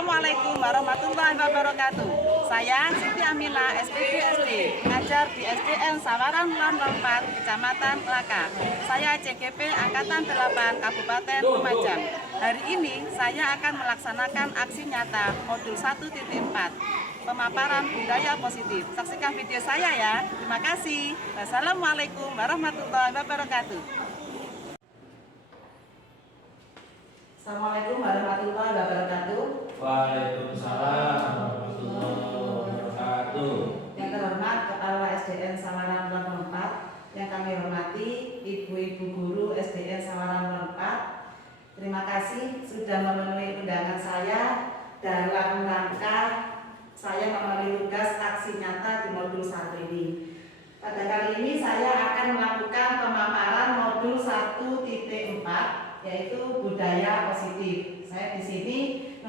Assalamualaikum warahmatullahi wabarakatuh. Saya Siti Amila, SPG SD, mengajar di SDN Sawaran Lan 4, Kecamatan Kelaka. Saya CGP Angkatan 8, Kabupaten Lumajang. Hari ini saya akan melaksanakan aksi nyata modul 1.4, pemaparan budaya positif. Saksikan video saya ya. Terima kasih. Wassalamualaikum warahmatullahi wabarakatuh. Assalamualaikum warahmatullahi wabarakatuh. Waalaikumsalam warahmatullahi wabarakatuh. Yang terhormat Kepala SDN Sawaran 4, yang kami hormati Ibu-ibu guru SDN Sawaran 4. Terima kasih sudah memenuhi undangan saya dalam rangka saya memenuhi tugas aksi nyata di modul 1 ini. Pada kali ini saya akan melakukan pemaparan modul 1.4, yaitu budaya positif. Saya di sini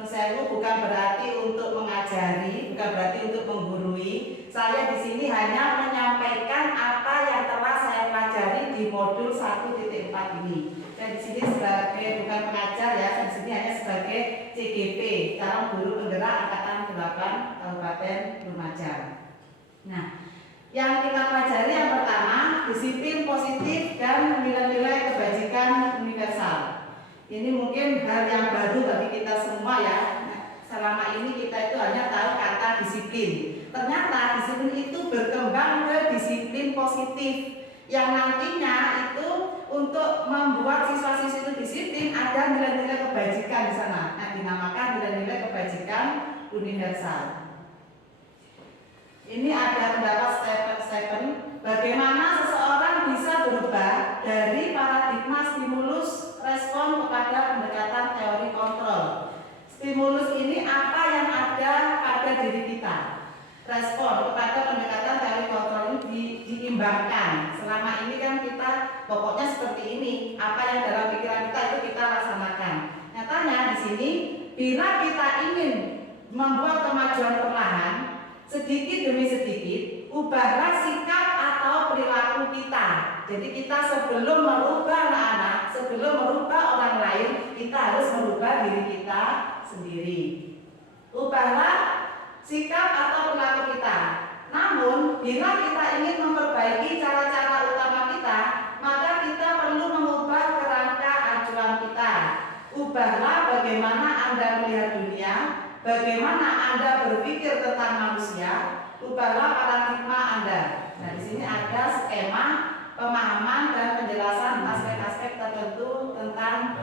saya bukan berarti untuk mengajari, bukan berarti untuk menggurui. Saya di sini hanya menyampaikan apa yang telah saya pelajari di modul 1.4 ini. Saya di sini sebagai bukan pengajar ya, saya di sini hanya sebagai CGP, calon guru penggerak angkatan 8 Kabupaten Lumajang. Nah, yang kita pelajari yang pertama, disiplin positif dan nilai-nilai kebajikan universal. Ini mungkin hal yang baru bagi kita semua ya. Selama ini kita itu hanya tahu kata disiplin. Ternyata disiplin itu berkembang ke disiplin positif, yang nantinya itu untuk membuat siswa-siswi itu disiplin ada nilai-nilai kebajikan di sana. Nah, dinamakan nilai-nilai kebajikan universal. Ini ada pendapat Stephen, bagaimana seseorang bisa berubah dari paradigma stimulus respon kepada pendekatan teori kontrol. Stimulus ini apa yang ada pada diri kita. Respon kepada pendekatan teori kontrol ini diimbangkan. Selama ini kan kita pokoknya seperti ini, apa yang dalam pikiran kita itu kita laksanakan. Nyatanya di sini, bila kita ingin membuat kemajuan perlahan, sedikit demi sedikit, ubahlah sikap atau perilaku kita. Jadi kita sebelum merubah anak-anak, sebelum merubah orang lain, kita harus merubah diri kita sendiri. Ubahlah sikap atau perilaku kita. Namun, bila kita ingin memperbaiki cara-cara utama kita, maka kita perlu mengubah kerangka acuan kita. Ubahlah bagaimana Anda melihat dunia, bagaimana Anda berpikir tentang manusia, ubahlah paradigma Anda. Nah, di sini ada skema pemahaman dan penjelasan aspek-aspek tertentu tentang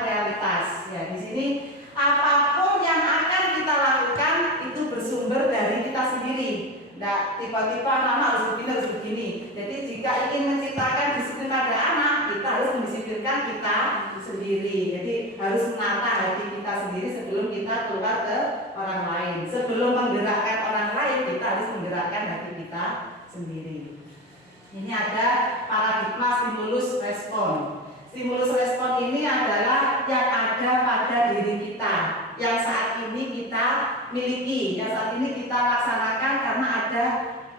realitas. Ya, di sini apapun yang akan kita lakukan itu bersumber dari kita sendiri. Nah, tiba-tiba anak harus begini. Jadi jika ingin menciptakan disiplin pada anak, kita harus mendisiplinkan kita sendiri. Jadi harus menata hati kita sendiri sebelum kita keluar ke orang lain. Sebelum menggerakkan orang lain, kita harus menggerakkan hati kita sendiri. Ini ada paradigma stimulus respon. Stimulus respon ini adalah yang ada pada diri kita, yang saat ini kita miliki, yang saat ini kita laksanakan karena ada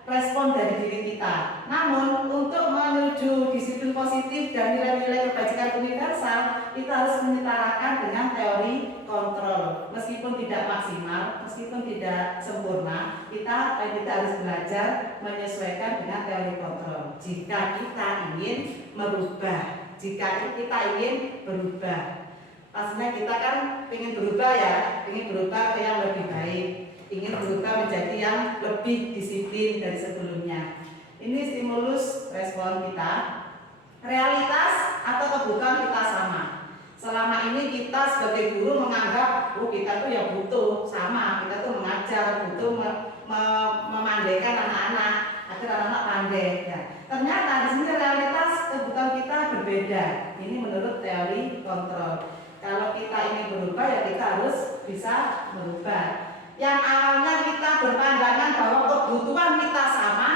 respon dari diri kita. Namun untuk menuju disiplin positif dan nilai-nilai kebajikan universal, kita harus menyetarakan dengan teori kontrol. Meskipun tidak maksimal, meskipun tidak sempurna, kita harus belajar menyesuaikan dengan teori kontrol. Jika kita ingin merubah, jika kita ingin berubah, pastinya kita kan ingin berubah ya, ingin berubah ke yang lebih baik, ingin berubah menjadi yang lebih disiplin dari sebelumnya. Ini stimulus respon kita. Realitas atau kebutuhan kita sama. Selama ini kita sebagai guru menganggap, kita tuh ya butuh sama, kita tuh mengajar, butuh memandaikan anak-anak agar anak-anak pandai. Ya. Ternyata di sini realitas kebutuhan kita berbeda. Ini menurut teori kontrol. Kalau kita ingin berubah ya kita harus bisa berubah. Yang awalnya kita berpandangan bahwa kebutuhan kita sama,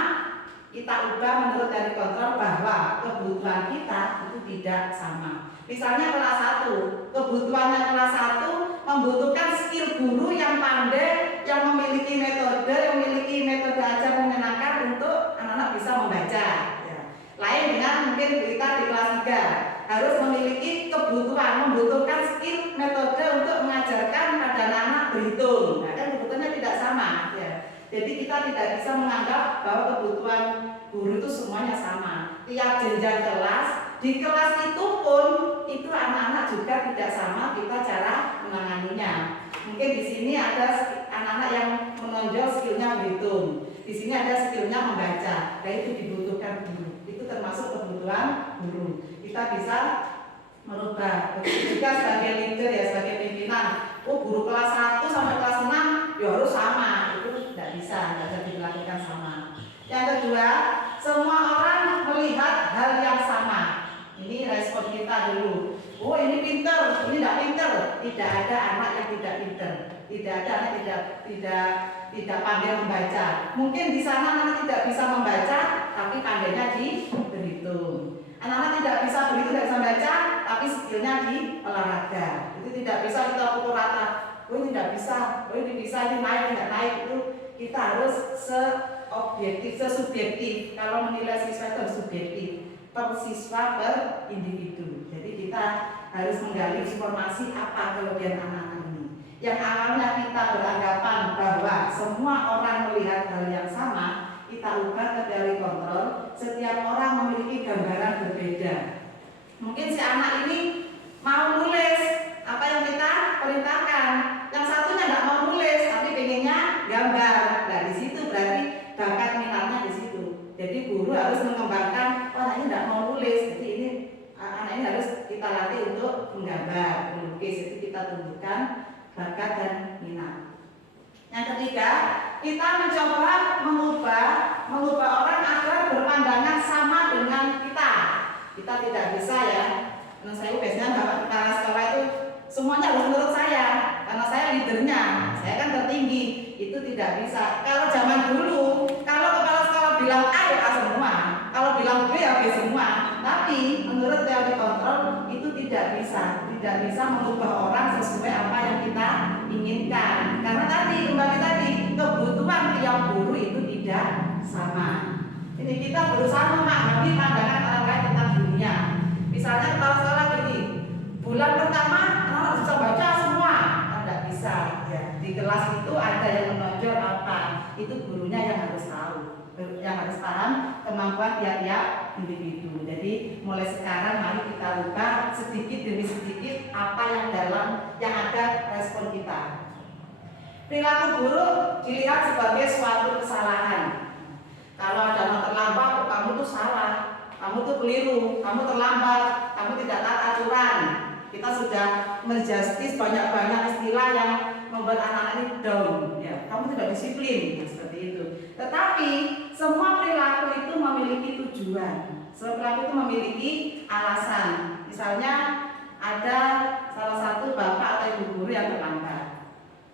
kita ubah menurut teori kontrol bahwa kebutuhan kita itu tidak sama. Misalnya kelas 1, kebutuhannya kelas 1 membutuhkan skill guru yang pandai, yang memiliki metode ajar menyenangkan untuk anak-anak bisa membaca. Ya. Lain dengan mungkin kita di kelas 3 harus memiliki kebutuhan, membutuhkan skill metode untuk mengajarkan pada anak berhitung. Nah, kan kebutuhannya tidak sama ya. Jadi kita tidak bisa menganggap bahwa kebutuhan guru itu semuanya sama. Tiap jenjang kelas, di kelas itu pun itu anak-anak juga tidak sama kita cara menanganinya. Mungkin di sini ada anak-anak yang menonjol skillnya berhitung, di sini ada skillnya membaca. Nah itu dibutuhkan guru. Itu termasuk kebutuhan guru. Kita bisa merubah. Begitu juga sebagai leader ya, sebagai pimpinan. Oh guru kelas 1 sampai kelas 6 ya harus sama. Itu tidak bisa dilakukan sama. Yang kedua, semua orang melihat hal yang sama. Ini respon kita dulu. Oh ini pinter, ini tidak pinter. Tidak ada anak yang tidak pinter. Tidak ada anak tidak pandai membaca. Mungkin di sana anak tidak bisa membaca, tapi pandainya di berhitung. Anak-anak tidak bisa berhitung, tidak bisa membaca, tapi skillnya di olahraga. Itu tidak bisa kita pukul rata. Oh ini tidak bisa, oh ini bisa, ini naik, tidak naik. Itu kita harus seobjektif, sesubjektif. Kalau menilai siswa itu harus subjektif, per siswa, per individu. Jadi kita harus menggali informasi apa kelebihan anak-anak ini. Yang awalnya kita beranggapan bahwa semua orang melihat hal yang sama, kita ubah ke teori kontrol. Setiap orang memiliki gambaran berbeda. Mungkin si anak ini mau nulis apa yang kita perintahkan, yang satunya tidak mau nulis tapi pengennya gambar. Nah di situ berarti bakat minatnya di situ. Jadi guru harus mengembangkan anak ini tidak mau nulis, jadi ini anak ini harus kita latih untuk menggambar, melukis. Itu kita tumbuhkan bakat dan minat. Yang ketiga, kita mencoba mengubah orang agar berpandangan sama dengan kita. Kita tidak bisa ya. Menurut saya biasanya bapak kepala sekolah itu semuanya harus menurut saya, karena saya leadernya, saya kan tertinggi. Itu tidak bisa. Kalau zaman dulu, kalau kepala sekolah bilang A ya A semua, kalau bilang B ya B semua. Tapi menurut teori kontrol itu tidak bisa mengubah orang sesuai apa yang kita inginkan. Karena kembali tadi kebutuhan tiap guru itu tidak sama. Ini kita berusaha memahami pandangan orang lain tentang dunia. Misalnya kalau sekolah gini, bulan pertama anak bisa baca semua, tidak bisa. Ya, di kelas itu ada yang menonjol apa, itu gurunya yang harus tahu, yang harus paham kemampuan tiap-tiap individu. Jadi mulai sekarang mari kita ubah sedikit demi sedikit apa yang ada respon kita. Perilaku buruk dilihat sebagai suatu kesalahan. Kalau ada yang terlambat, kamu tuh salah, kamu tuh keliru, kamu terlambat, kamu tidak taat aturan. Kita sudah menjustis banyak-banyak istilah yang membuat anak-anak ini down. Ya, kamu tidak disiplin, ya, seperti itu. Tetapi semua perilaku itu memiliki tujuan. Semua perilaku itu memiliki alasan. Misalnya ada salah satu bapak atau ibu guru yang terlambat.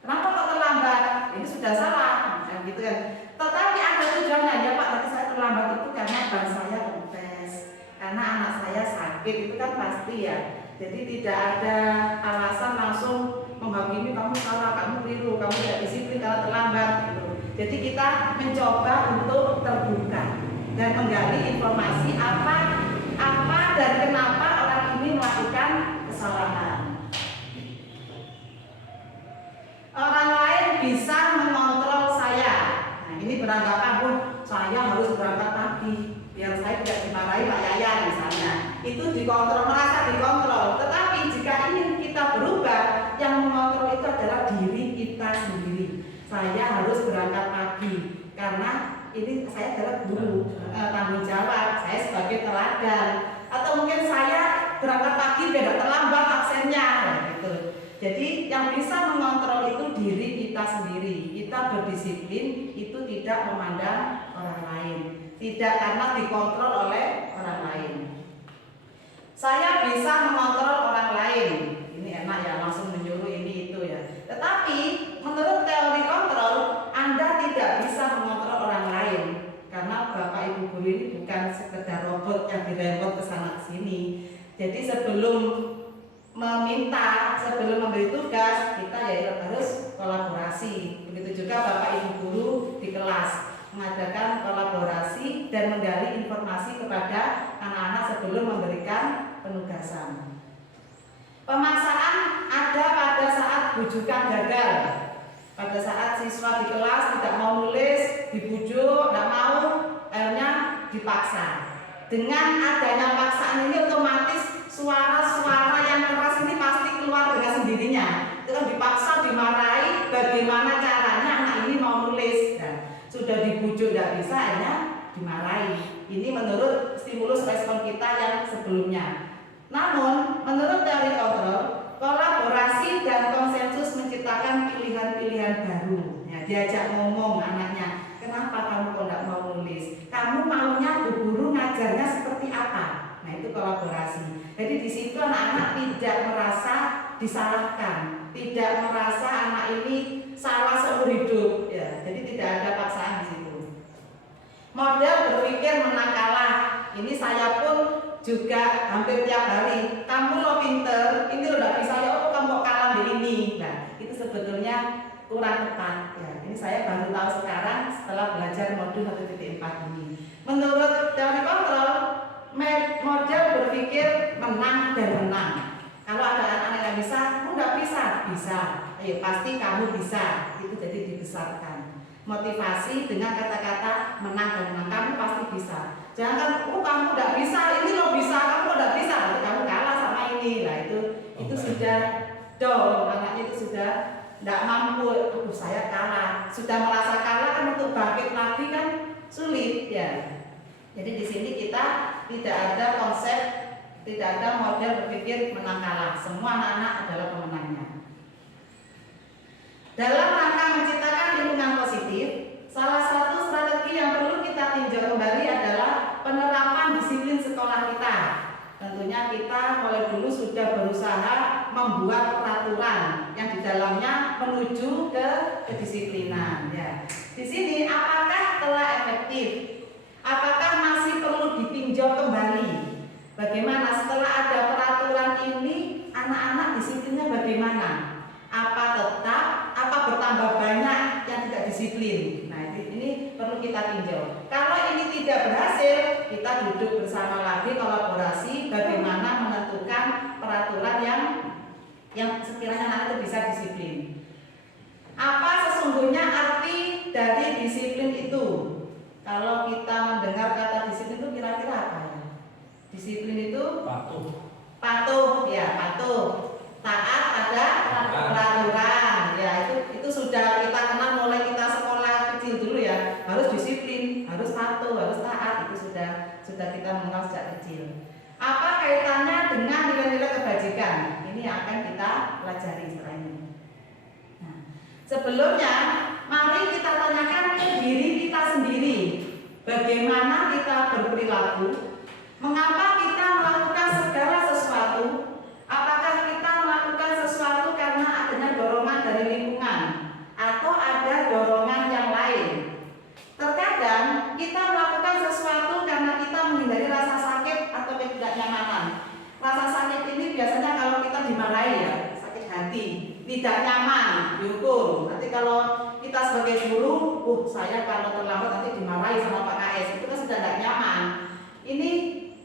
Kenapa kok terlambat? Ini sudah salah, gitu kan. Tetapi ada tujuannya, ya Pak, tadi saya terlambat itu karena ban saya kempes, karena anak saya sakit, itu kan pasti ya. Jadi tidak ada alasan langsung menghakimi kamu salah, kamu keliru, kamu tidak disiplin karena terlambat gitu. Jadi kita mencoba untuk terbuka dan menggali informasi apa dan kenapa orang ini melakukan kesalahan. Orang lain bisa mengontrol saya. Nah, ini beranggapan saya harus berangkat pagi biar saya tidak dimarahi Pak Yaya misalnya. Itu dikontrol, merasa dikontrol. Tetapi jika ingin kita berubah, yang mengontrol itu adalah diri kita sendiri. Saya harus berangkat pagi karena ini saya adalah guru, tanggung jawab, saya sebagai teladan. Atau mungkin saya berangkat pagi biar terlambat absennya, gitu. Jadi yang bisa mengontrol itu diri kita sendiri. Kita berdisiplin itu tidak memandang orang lain, tidak karena dikontrol oleh orang lain. Saya bisa mengontrol orang lain. Ini enak ya, langsung menyuruh ini itu ya. Tetapi menurut teori kontrol, Anda tidak bisa mengontrol orang lain. Karena Bapak Ibu guru ini bukan sekedar robot yang direpot ke sana ke sini. Jadi sebelum meminta, sebelum memberi tugas, kita ya harus kolaborasi. Begitu juga Bapak Ibu guru di kelas mengadakan kolaborasi dan menggali informasi kepada anak-anak sebelum memberikan penugasan. Pemaksaan ada pada saat bujukan gagal. Pada saat siswa di kelas tidak mau nulis, dibujuk, tidak mau, akhirnya dipaksa. Dengan adanya paksaan ini otomatis suara-suara yang keras ini pasti keluar dengan sendirinya. Itu kan dipaksa, dimarahi, bagaimana caranya anak ini mau nulis. Nah, sudah dibujuk tidak bisa, akhirnya dimarahi. Ini menurut stimulus respon kita yang sebelumnya. Namun, menurut teori kontrol, kolaborasi dan konsensus menciptakan pilihan-pilihan baru. Ya, diajak ngomong anaknya, kenapa kamu kok tidak mau nulis? Kamu maunya Bu Guru ngajarnya seperti apa? Nah, itu kolaborasi. Jadi di situ anak-anak tidak merasa disalahkan, tidak merasa anak ini salah seumur hidup. Ya, jadi tidak ada paksaan di situ. Model berpikir menang kalah. Ini saya pun juga hampir tiap hari. Kamu lo pinter, ini lo tidak bisa ya, oh kamu kok kalah di ini. Nah, itu sebetulnya kurang tepat. Ya, ini saya baru tahu sekarang setelah belajar modul 1.4 ini. Menurut teori kontrol, model berpikir menang dan menang. Kalau ada anak-anak yang bisa, kamu nggak bisa, bisa. Ayo pasti kamu bisa. Itu jadi dibesarkan. Motivasi dengan kata-kata menang dan menang, kamu pasti bisa. Jangan kamu tidak bisa, ini lo bisa, kamu tidak bisa, nanti kamu kalah sama ini. Nah itu sudah down, anaknya itu sudah tidak mampu. Saya kalah, sudah merasa kalah kan, untuk bangkit lagi kan sulit ya. Jadi di sini kita tidak ada konsep, tidak ada model berpikir menang kalah. Semua anak-anak adalah pemenangnya. Dalam rangka menciptakan lingkungan positif, salah satu strategi yang perlu kita tinjau kembali adalah penerapan disiplin sekolah kita. Tentunya kita mulai dulu sudah berusaha membuat peraturan yang di dalamnya menuju ke kedisiplinan. Ya. Di sini apakah telah efektif? Apakah masih perlu ditinjau kembali? Bagaimana setelah ada peraturan ini, anak-anak disiplinnya bagaimana? Apa tetap? Apa bertambah banyak yang tidak disiplin? Nah, ini perlu kita tinjau. Kalau ini tidak berhasil, kita duduk bersama lagi, kolaborasi, bagaimana menentukan peraturan yang sekiranya anak itu bisa disiplin. Apa sesungguhnya arti dari disiplin itu? Kalau kita mendengar kata disiplin itu kira-kira apa ya? Disiplin itu patuh, ya patuh, taat pada peraturan. Ya itu sudah kita kenal mulai kita sekolah kecil dulu ya. Harus disiplin, harus patuh, harus taat. Itu sudah kita mengenal sejak kecil. Apa kaitannya dengan nilai-nilai kebajikan? Ini akan kita pelajari setelah ini. Nah, sebelumnya mari kita tanyakan ke diri kita sendiri, bagaimana kita berperilaku, mengapa kita melakukan segala sesuatu, apakah kita melakukan sesuatu karena adanya dorongan dari lingkungan atau ada dorongan yang lain. Terkadang kita melakukan sesuatu karena kita menghindari rasa sakit atau ketidaknyamanan. Rasa sakit ini biasanya kalau kita dimarahi ya, sakit hati, tidak nyaman, dihukum. Nanti kalau kita sebagai guru, saya kalau terlambat nanti dimarahi sama Pak KS, itu kan sudah tidak nyaman. Ini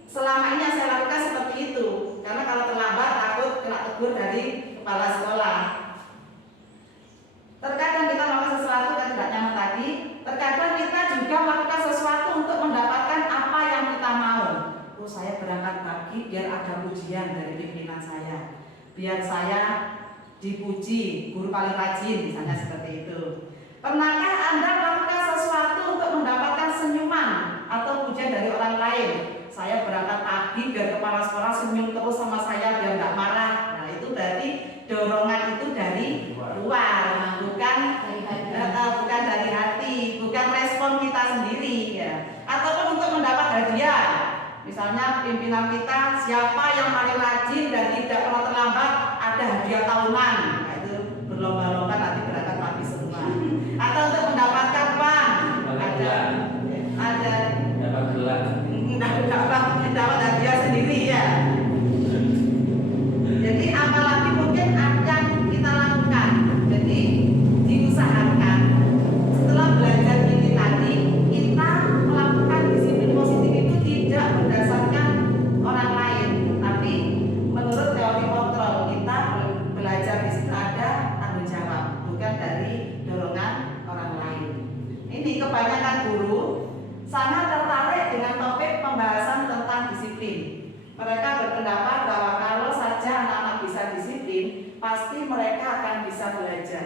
selama ini yang saya lakukan seperti itu, karena kalau terlambat takut kena tegur dari kepala sekolah. Terkadang kita melakukan sesuatu yang tidak nyaman tadi, terkadang kita juga melakukan sesuatu untuk mendapatkan apa yang kita mau. Saya berangkat pagi biar ada pujian dari pimpinan saya, biar saya dipuji, guru paling rajin, misalnya seperti itu. Pernahkah Anda melakukan sesuatu untuk mendapatkan senyuman atau pujian dari orang lain? Saya berangkat pagi biar kepala sekolah senyum terus sama saya, biar nggak marah. Nah itu berarti dorongan itu dari luar, bukan dari hati, bukan respon kita sendiri ya. Ataupun untuk mendapat hadiah. Misalnya pimpinan kita, siapa yang paling rajin dan tidak pernah terlambat, ada hadiah tahunan. Nah, itu berlomba-lomba nanti berangkat pagi semua. Atau untuk mendapatkan uang, ada dapat hadiah sendiri ya. Jadi apalagi mungkin yang kita lakukan. Jadi diusahakan setelah belajar ini tadi, kita melakukan disiplin positif itu tidak berdasarkan orang lain, tapi menurut teori kontrol kita belajar disiplin kebanyakan guru sangat tertarik dengan topik pembahasan tentang disiplin. Mereka berpendapat bahwa kalau saja anak-anak bisa disiplin, pasti mereka akan bisa belajar.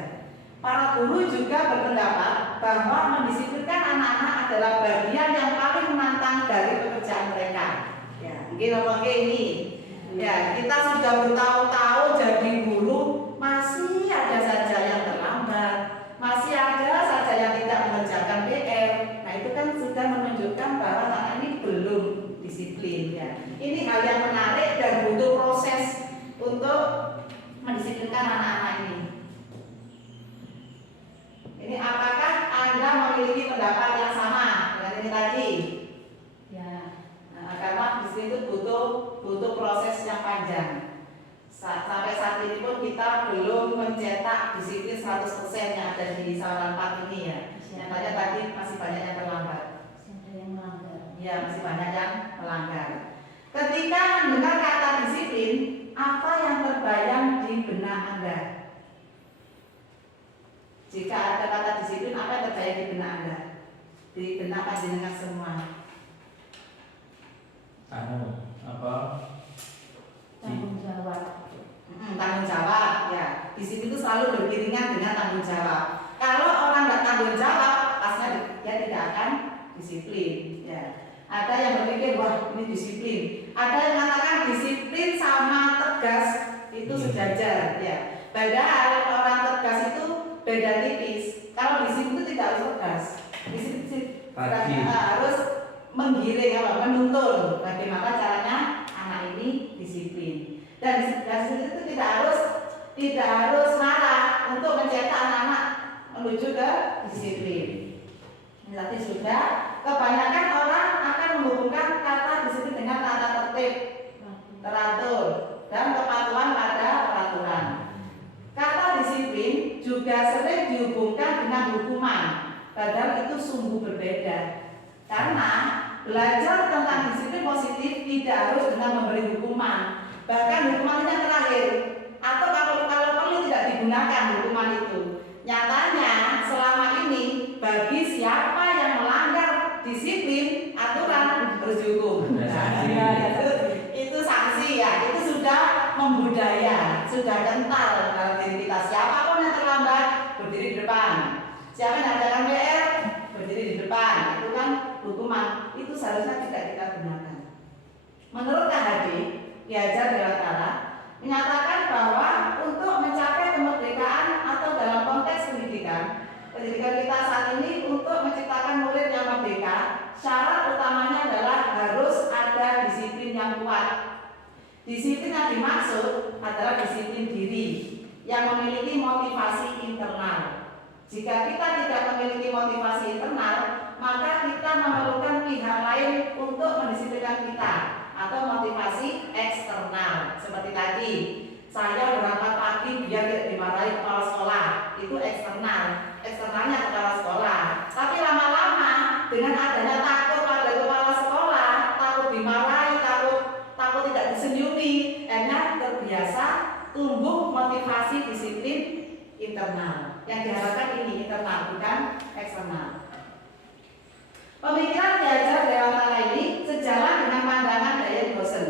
Para guru juga berpendapat bahwa mendisiplinkan anak-anak adalah bagian yang paling menantang dari pekerjaan mereka. Ya, mungkin apa ini? Ya, kita sudah bertahun-tahun jadi guru, masih ada saja yang terlambat, masih ada saja yang tidak mengerjakan PR. Nah, itu kan sudah menunjukkan bahwa anak ini belum disiplin. Ya, ini hal yang menarik dan butuh proses untuk mendisiplinkan anak-anak ini. Ini apakah Anda memiliki pendapat yang sama dengan ini tadi? Ya, karena di situ butuh proses yang panjang. Sampai saat ini pun kita belum mencetak disiplin 100% yang ada di saluran 4 ini ya. Nyatanya tadi masih banyak yang terlambat. Ya, masih banyak yang melanggar. Ketika mendengar kata disiplin, apa yang terbayang di benak Anda? Jika ada kata disiplin, apa yang terbayang di benak Anda? Di benak panjenengan semua? Tanggung jawab. Tanggung jawab, ya. Disiplin itu selalu beriringan dengan tanggung jawab. Kalau orang nggak tanggung jawab, pastinya dia tidak akan disiplin. Ya. Ada yang berpikir, wah ini disiplin. Ada yang mengatakan disiplin sama tegas itu sejajar. Ya. Padahal orang tegas itu beda tipis. Kalau disiplin itu tidak harus tegas. Disiplin harus menggiring, menuntun. Bagaimana caranya anak ini disiplin. Dan disiplin itu tidak harus marah untuk mencetak anak-anak menuju ke disiplin. Nanti sudah kebanyakan orang akan menghubungkan kata disiplin dengan tata tertib, teratur, dan kepatuhan pada peraturan. Kata disiplin juga sering dihubungkan dengan hukuman, padahal itu sungguh berbeda. Karena belajar tentang disiplin positif tidak harus dengan memberi hukuman, bahkan hukuman yang terakhir, atau kalau perlu tidak digunakan hukuman itu. Nyatanya selama ini bagi siapa yang melanggar disiplin aturan harus dihukum. Itu sanksi ya, itu sudah membudaya, sudah kental dalam diri kita. Siapapun yang terlambat berdiri di depan, siapa yang mengerjakan PR berdiri di depan, itu kan hukuman. Itu seharusnya tidak kita gunakan. Menurut KHD Ki Hajar Dewantara menyatakan bahwa untuk mencapai kemerdekaan atau dalam konteks pendidikan kita saat ini untuk menciptakan murid yang merdeka, syarat utamanya adalah harus ada disiplin yang kuat. Disiplin yang dimaksud adalah disiplin diri yang memiliki motivasi internal. Jika kita tidak memiliki motivasi internal, maka kita memerlukan pihak lain untuk mendisiplinkan kita, atau motivasi eksternal. Seperti tadi, saya berangkat pagi biar tidak dimarahi kepala sekolah, itu eksternal. Eksternalnya kepala sekolah. Tapi lama-lama dengan adanya takut pada kepala sekolah, takut dimarahi, takut tidak disenyumi, akhirnya terbiasa tumbuh motivasi disiplin internal. Yang diharapkan ini internal, bukan eksternal. Pemikiran Ki Hajar Dewantara ini sejalan dengan pandangan Diane Boston.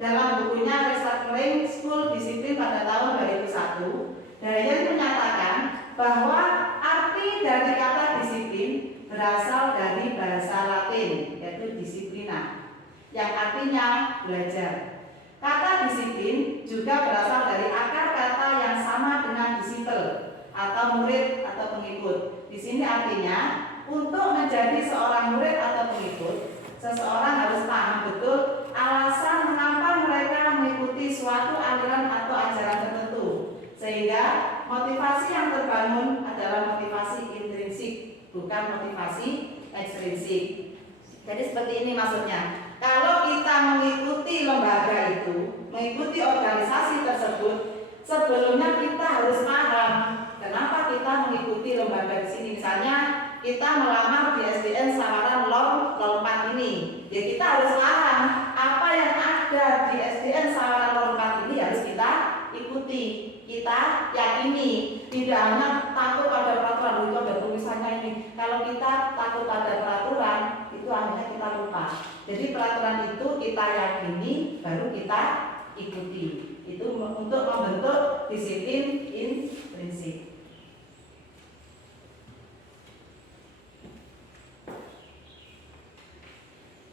Dalam bukunya Recycling School Discipline pada tahun 2001, Diane menyatakan bahwa arti dari kata disiplin berasal dari bahasa Latin, yaitu disciplina, yang artinya belajar. Kata disiplin juga berasal dari akar kata yang sama dengan disciple atau murid atau pengikut. Di sini artinya untuk menjadi seorang murid atau pengikut, seseorang harus paham betul alasan mengapa mereka mengikuti suatu aliran atau ajaran tertentu, sehingga motivasi yang terbangun adalah motivasi intrinsik, bukan motivasi ekstrinsik. Jadi seperti ini maksudnya. Kalau kita mengikuti lembaga itu, mengikuti organisasi tersebut, sebelumnya kita harus paham kenapa kita mengikuti lembaga di sini. Misalnya kita melamar di SDN Sawaran Lor 04 ini, ya kita harus paham apa yang ada di SDN Sawaran Lor 04 ini harus kita ikuti, kita yakini, tidak hanya takut pada peraturan itu ada tulisan misalnya ini. Kalau kita takut pada peraturan, itu akhirnya kita lupa. Jadi peraturan itu kita yakini, baru kita ikuti. Itu untuk membentuk disiplin intrinsik.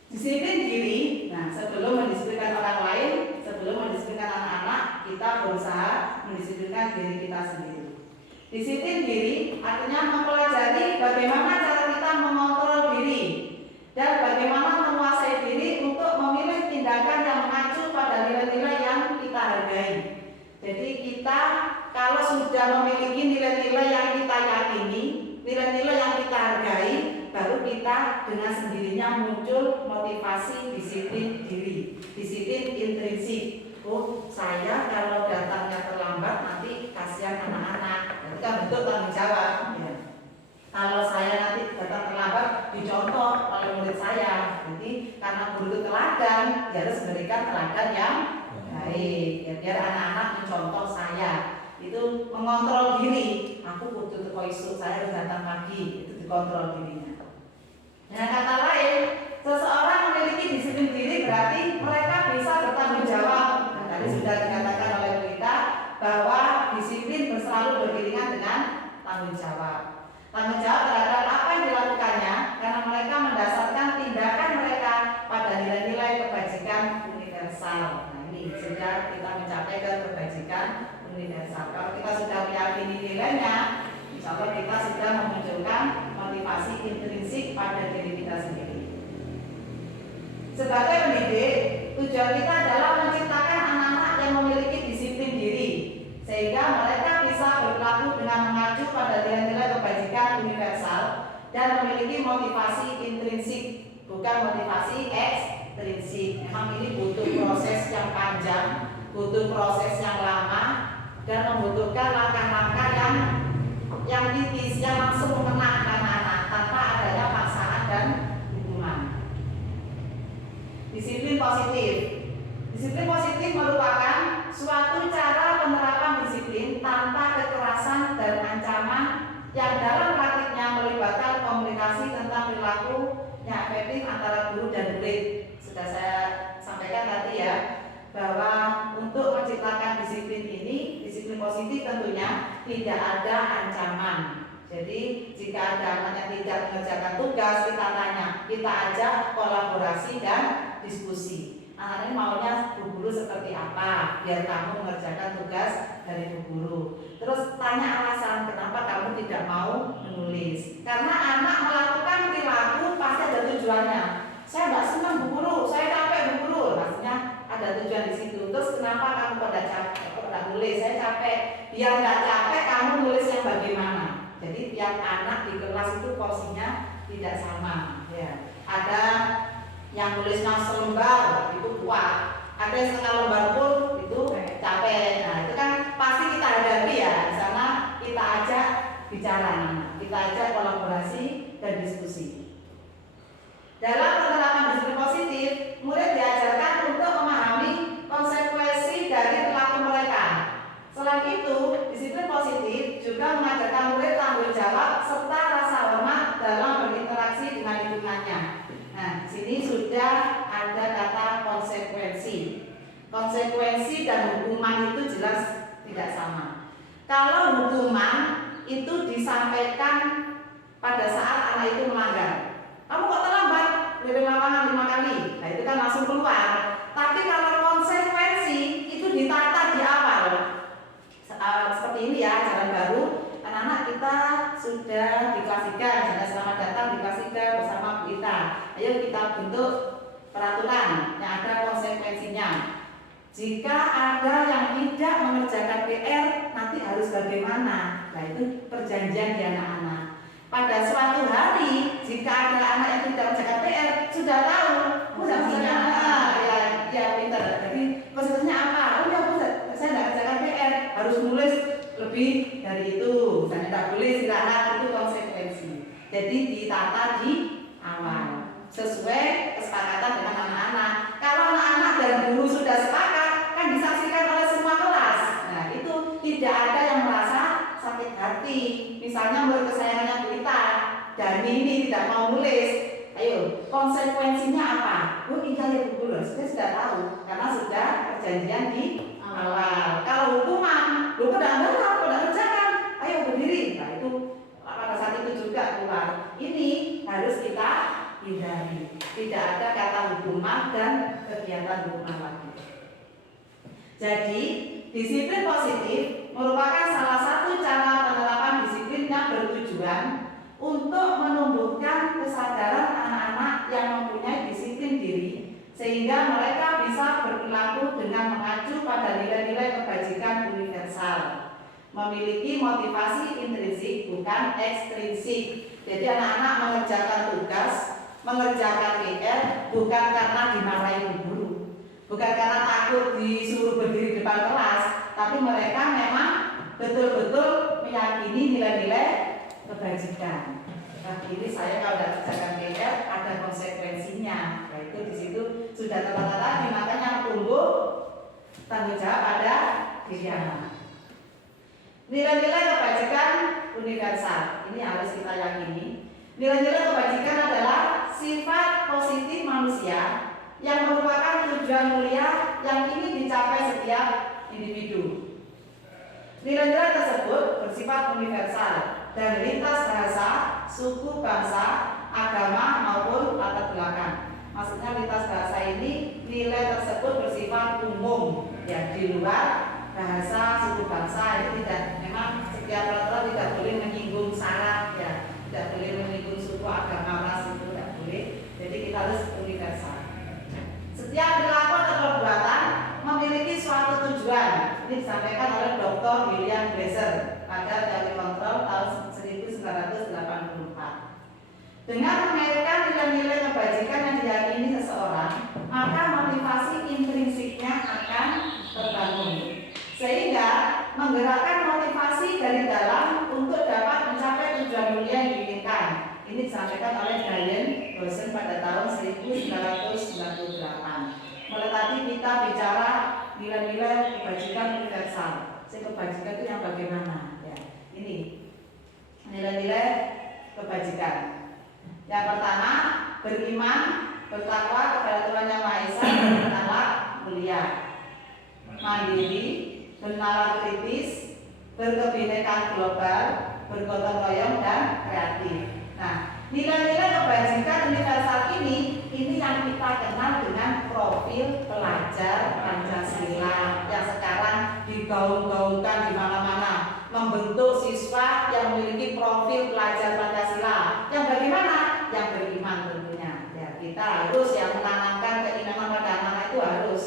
Disiplin diri. Nah, sebelum mendisiplinkan orang lain, sebelum mendisiplinkan anak-anak, kita berusaha mendisiplinkan diri kita sendiri. Disiplin diri artinya mempelajari bagaimana cara kita mengontrol diri dan bagaimana menguasai diri untuk memilih tindakan yang mengacu pada nilai-nilai yang kita hargai. Jadi kita kalau sudah memiliki nilai-nilai yang kita yakini, nilai-nilai yang kita hargai, baru kita dengan sendirinya muncul motivasi disiplin diri, disiplin intrinsik. Oh, saya kalau datangnya terlambat nanti kasihan anak-anak. Itu kan bentuk tanggung jawab. Ya. Kalau saya nanti datang terlambat, dicontoh oleh murid saya. Jadi karena guru itu teladan, dia harus memberikan teladan yang baik. Ya, biar anak-anak mencontoh saya. Itu mengontrol diri. Aku butuh teko isu, saya harus datang pagi. Itu dikontrol dirinya. Dengan kata lain, seseorang memiliki disiplin diri berarti mereka bisa bertanggung jawab. Nah, tadi sudah dikatakan oleh kita bahwa disiplin selalu beriringan dengan tanggung jawab. Tanggung jawab terhadap apa yang dilakukannya karena mereka mendasarkan tindakan mereka pada nilai-nilai kebajikan universal. Nah, ini sudah kita mencapai ke kebajikan universal. Kalau kita sudah meyakini nilainya, insya Allah kita sudah memunculkan motivasi intrinsik pada diri kita sendiri. Sebagai pendidik, tujuan kita adalah menciptakan anak-anak yang memiliki disiplin diri, sehingga mereka bisa berlaku dengan mengacu pada nilai-nilai kebajikan universal dan memiliki motivasi intrinsik, bukan motivasi ekstrinsik. Memang ini butuh proses yang panjang, butuh proses yang lama, dan membutuhkan langkah-langkah yang titis, yang langsung mengena anak-anak tanpa adanya paksaan dan hukuman. Disiplin positif. Disiplin positif merupakan suatu cara penerapan disiplin tanpa kekerasan dan ancaman yang dalam praktiknya melibatkan komunikasi tentang perilaku yang efektif antara guru dan murid. Sudah saya sampaikan tadi ya, bahwa untuk menciptakan disiplin ini, disiplin positif tentunya tidak ada ancaman. Jadi jika ada anak yang tidak mengerjakan tugas, kita tanya, kita ajak kolaborasi dan diskusi. Anak ini maunya Bu Guru seperti apa, biar kamu mengerjakan tugas dari Bu Guru. Terus tanya alasan kenapa kamu tidak mau menulis. Karena anak melakukan perilaku pasti ada tujuannya. Saya nggak senang Bu Guru, saya capek Bu Guru. Maksudnya ada tujuan di situ. Terus kenapa kamu pada capek, pada nulis? Saya capek. Biar nggak capek, kamu nulis yang bagaimana? Jadi tiap anak di kelas itu porsinya tidak sama. Ya. Ada yang nulisnya selembar itu kuat, ada yang setengah lembar pun itu capek. Nah itu kan pasti kita hadapi ya. Di sana kita ajak bicara, kita ajak kolaborasi dan diskusi. Dalam penerapan disiplin positif, murid diajarkan untuk memahami konsekuensi dari perilaku mereka. Selain itu, disiplin positif juga mengajarkan murid tanggung jawab serta rasa hormat dalam berinteraksi dengan lingkungannya. Nah, di sini sudah ada kata konsekuensi. Konsekuensi dan hukuman itu jelas tidak sama. Kalau hukuman itu disampaikan pada saat anak itu melanggar. Kamu kok terlambat? Keliling lapangan 5 kali. Nah, itu kan langsung keluar. Tapi kalau konsekuensi itu ditata di awal. Seperti ini ya, ajaran baru. Anak-anak kita sudah dikasihkan, jangan selamat datang dikasihkan bersama Bu Ita. Ayo kita bentuk peraturan yang ada konsekuensinya. Jika ada yang tidak mengerjakan PR, nanti harus bagaimana? Nah itu perjanjian di anak-anak. Pada suatu hari, jika ada anak yang tidak mengerjakan PR, sudah tahu konsekuensinya. Ya pintar. Jadi konsekuensinya apa? Oh ya Bu, saya tidak mengerjakan PR, harus menulis lebih dari itu. Misalnya tidak boleh silahkan, itu konsekuensi. Jadi ditata di awal sesuai kesepakatan dengan anak-anak. Kalau anak-anak dan guru sudah sepakat, kan disaksikan oleh semua kelas. Nah itu tidak ada yang merasa sakit hati. Misalnya murid kesayangannya Bu Ita Dani ini tidak mau nulis, ayo konsekuensinya apa? Oh iya ya Bu Guru, saya sudah tahu karena sudah perjanjian di awal. Kalau hukuman, lu tidak kerjakan, ayo berdiri. Nah itu pada saat itu juga keluar. Ini harus kita hindari. Tidak ada kata hukuman dan kegiatan hukuman lagi. Jadi disiplin positif merupakan salah satu cara penerapan disiplin yang bertujuan untuk menumbuhkan kesadaran anak-anak yang mempunyai disiplin diri sehingga mereka bisa berperilaku dengan mengacu pada nilai-nilai kebajikan universal, memiliki motivasi intrinsik bukan ekstrinsik. Jadi anak-anak mengerjakan tugas, mengerjakan PR bukan karena dimarahi guru, bukan karena takut disuruh berdiri depan kelas, tapi mereka memang betul-betul meyakini nilai-nilai kebajikan. Nah, ini saya kalau tidak kerjakan PR ada konsekuensinya. Nah, itu di situ sudah tertera, makanya tumbuh tanggung jawab pada diri anak. Nilai-nilai kebajikan universal ini harus kita yakini. Nilai-nilai kebajikan adalah sifat positif manusia yang merupakan tujuan mulia yang ingin dicapai setiap individu. Nilai-nilai tersebut bersifat universal dan lintas bahasa, suku, bangsa, agama maupun latar belakang. Maksudnya lintas bahasa ini nilai tersebut bersifat umum, ya di luar bahasa, suku, bangsa ini tidak, memang setiap peraturan tidak boleh menyinggung syarat, ya tidak boleh menyinggung suku, agama, ras itu tidak boleh. Jadi kita harus universal. Setiap perilaku atau perbuatan memiliki suatu tujuan. Ini disampaikan oleh Dr. William Glasser pada teori kontrol tahun 1984. Dengan mengaitkan nilai-nilai kebajikan yang diyakini seseorang, maka motivasi intrinsiknya akan terbangun, sehingga menggerakkan motivasi dari dalam untuk dapat mencapai tujuan mulia yang diinginkan. Ini disampaikan oleh Brian Wilson pada tahun 1998. Mulai tadi kita bicara nilai-nilai kebajikan universal. Kebajikan itu yang bagaimana? Ya, ini nilai-nilai kebajikan. Yang pertama, beriman, bertakwa kepada Tuhan Yang Maha Esa, berakhlak mulia, mandiri, bernalar kritis, berkebinekaan global, bergotong royong dan kreatif. Nah, nilai-nilai kebajikan universal ini yang kita kenal dengan profil pelajar Pancasila yang sekarang digaung-gaungkan di mana-mana, membentuk siswa yang memiliki profil pelajar Pancasila yang bagaimana? Yang beriman tentunya. Ya, kita harus yang menanamkan keimanan pada anak itu harus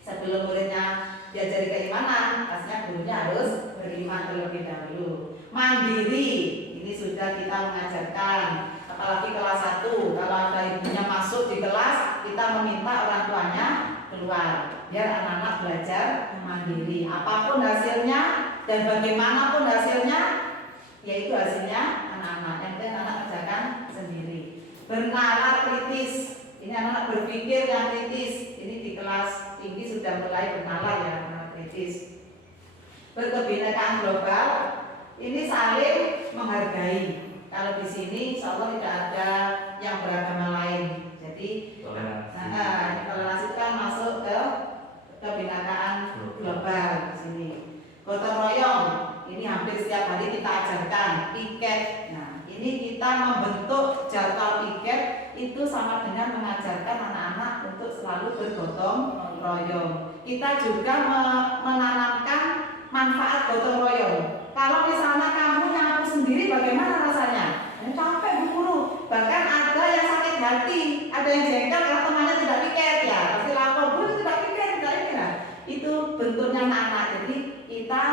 sebelum muridnya diajari keimanan, pastinya gurunya harus beriman terlebih dahulu. Mandiri, ini sudah kita mengajarkan. Apalagi kelas 1, kalau ada ibunya masuk di kelas, kita meminta orang tuanya keluar biar anak-anak belajar mandiri. Apapun hasilnya dan bagaimanapun hasilnya, yaitu hasilnya anak-anak. Yang penting anak kerjakan sendiri. Bernalar kritis, ini anak-anak berpikir yang kritis. Ini di kelas tinggi sudah mulai bernalar ya, nalar kritis. Berkebinekaan global, ini saling menghargai. Kalau di sini insya Allah tidak ada yang beragama lain. Jadi toleransi itu kan masuk ke kebinekaan global di sini. Gotong royong, ini hampir setiap hari kita ajarkan piket. Nah, ini kita membentuk jadwal piket itu sama dengan mengajarkan anak-anak untuk selalu bergotong royong. Kita juga menanamkan manfaat gotong royong. Kalau misalnya kamu nyapu sendiri bagaimana rasanya? Capek Bu Guru. Bahkan ada yang sakit hati, ada yang jengkel karena temannya tidak piket ya. Pasti lapor, Bu tidak piket, tidak ini lah. Itu bentuknya anak-anak. Jadi kita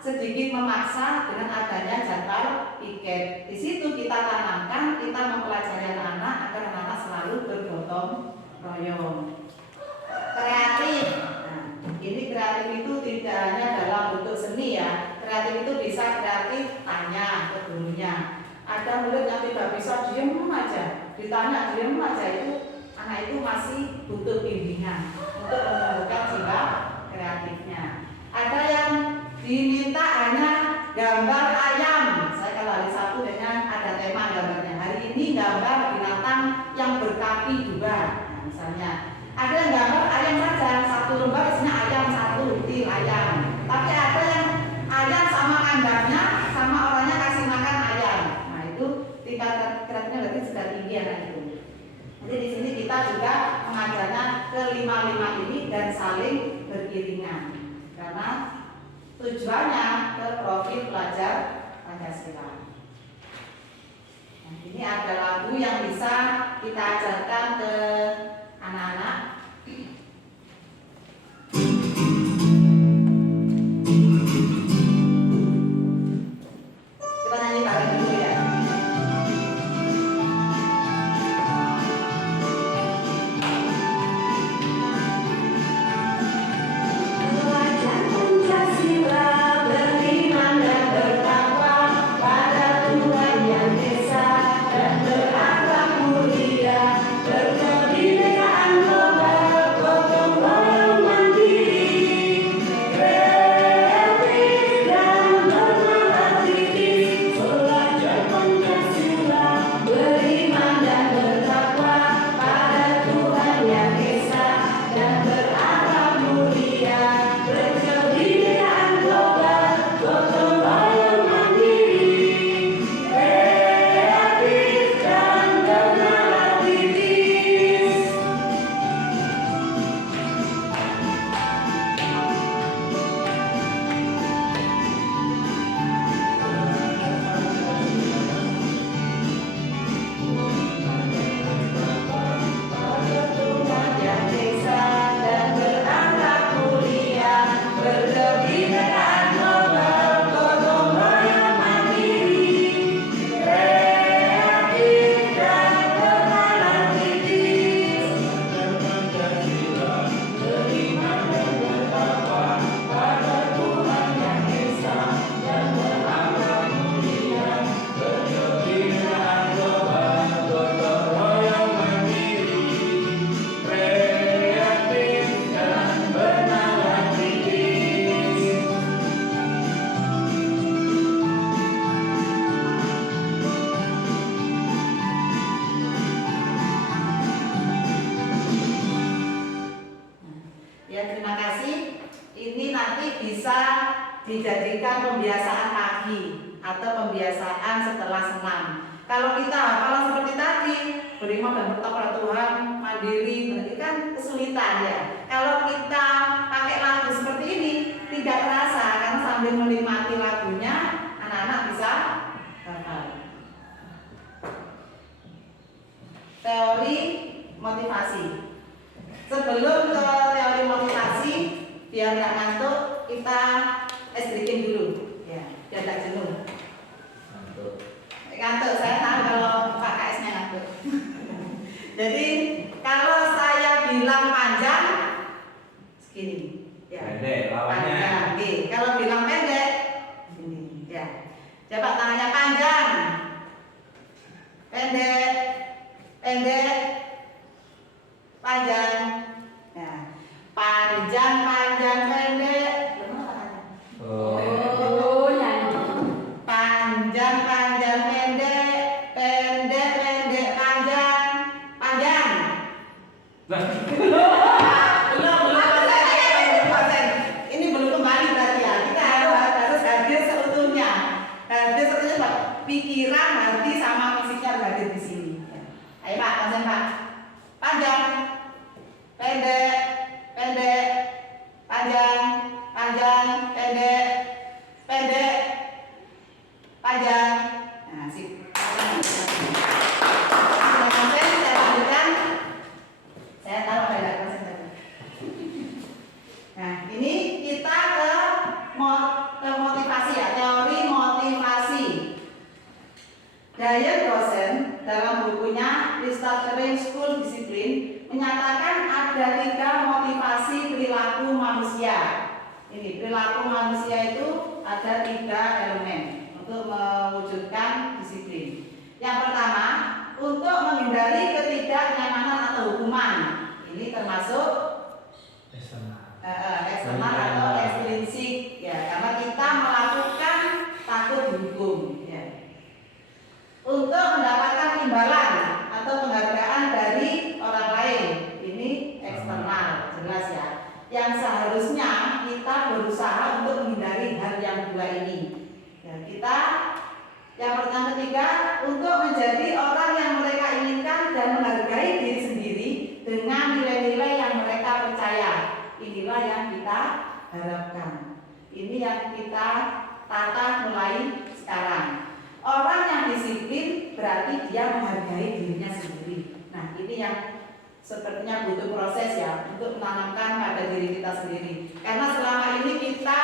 sedikit memaksa dengan adanya jadwal piket. Di situ kita tanamkan, kita mempelajari anak-anak agar anak-anak selalu bergotong royong. Kreatif. Nah, ini kreatif itu tidak hanya dalam bentuk seni ya. Kreatif itu bisa kreatif tanya ke gurunya. Ada murid yang tidak bisa diem aja, ditanya diem aja, itu anak itu masih butuh bimbingan untuk menumbuhkan jiwa kreatifnya. Ada yang diminta hanya gambar ayam. Saya kalau hari Sabtu dengan ada tema gambar ini gambar binatang yang berkaki dua. Nah, misalnya ada yang gambar ayam saja, satu lembar isinya ayam satu, til ayam. Tapi ada yang ayam sama kandangnya, sama orangnya kasih makan ayam. Nah itu tingkat kreatifnya berarti sudah tinggi anak itu. Jadi di sini kita juga mengajarkan kelima-lima ini dan saling beriringan karena tujuannya ke profil pelajar Pancasila. Nah, ini ada lagu yang bisa kita ajarkan ke anak-anak. Kita nyanyi bareng dulu ya. Pelajar Pancasila beriman dan bertakwa pada Tuhan Yang Esa dan berakhlak mulia, berkebinekaan global, gotong royong mandiri, kreatif dan bernalar tinggi. Pelajar Pancasila beriman dan bertakwa pada Tuhan Yang Esa dan berakhlak mulia, berkebinekaan global, gotong royong mandiri, kreatif dan bernalar tinggi. Pada Tuhan Yang Esa dan berakhlak mulia, berkebinekaan global, gotong royong mandiri, kreatif dan bernalar tinggi. Beriman dan bertakwa pada Tuhan Yang Esa dan berakhlak mulia, Berkebinekaan global, gotong royong mandiri, kreatif dan bernalar tinggi. Ya, terima kasih. Ini nanti bisa dijadikan pembiasaan pagi atau pembiasaan setelah senam. Kalau kita hafalan seperti tadi, beriman dan bertakwa pada Tuhan, mandiri, berarti kan kesulitan ya. Kalau kita pakai lagu seperti ini, tidak terasa karena sambil menikmati lagunya, anak-anak bisa hafal. Teori motivasi. Sebelum ke teori motivasi, biar nggak ngantuk, kita breaking dulu, ya, biar nggak jenuh. Ngantuk, saya tahu kalau Pak KS-nya ngantuk. Jadi kalau saya bilang panjang, segini, ya. Pendek lawannya. Panjang, oke. Kalau bilang pendek, segini, ya. Coba tangannya panjang, pendek, pendek, panjang, ya. Panjang, panjang, pendek. Oh, nyanyi. Panjang, panjang, pendek, pendek, pendek, panjang, panjang. Belum konsen. Ini belum kembali berarti ya. Kita harus hadir seutuhnya. Hadir seutuhnya Pak. Pikiran, hati, sama fisiknya harus hadir di sini. Ayo Pak, konsen Pak. Panjang, pendek, pendek, panjang, panjang, pendek, pendek, panjang. Nah, sip. Sudah konsen, saya lanjutkan. Saya tahu ada yang konsen tadi. Nah, ini kita ke motivasi ya, teori motivasi. Diane Rosen dalam bukunya Restructuring School Discipline menyatakan ada 3 motivasi perilaku manusia. Ini perilaku manusia itu ada 3 elemen untuk mewujudkan disiplin. Yang pertama, untuk menghindari ketidaknyamanan atau hukuman. Ini termasuk eksternal atau ekstrinsik ya, karena kita melakukan takut dihukum ya. Untuk mendapatkan imbalan Yang ketiga, untuk menjadi orang yang mereka inginkan dan menghargai diri sendiri dengan nilai-nilai yang mereka percaya. Inilah yang kita harapkan. Ini yang kita tata mulai sekarang. Orang yang disiplin berarti dia menghargai dirinya sendiri. Nah, ini yang sepertinya butuh proses ya untuk menanamkan pada diri kita sendiri. Karena selama ini kita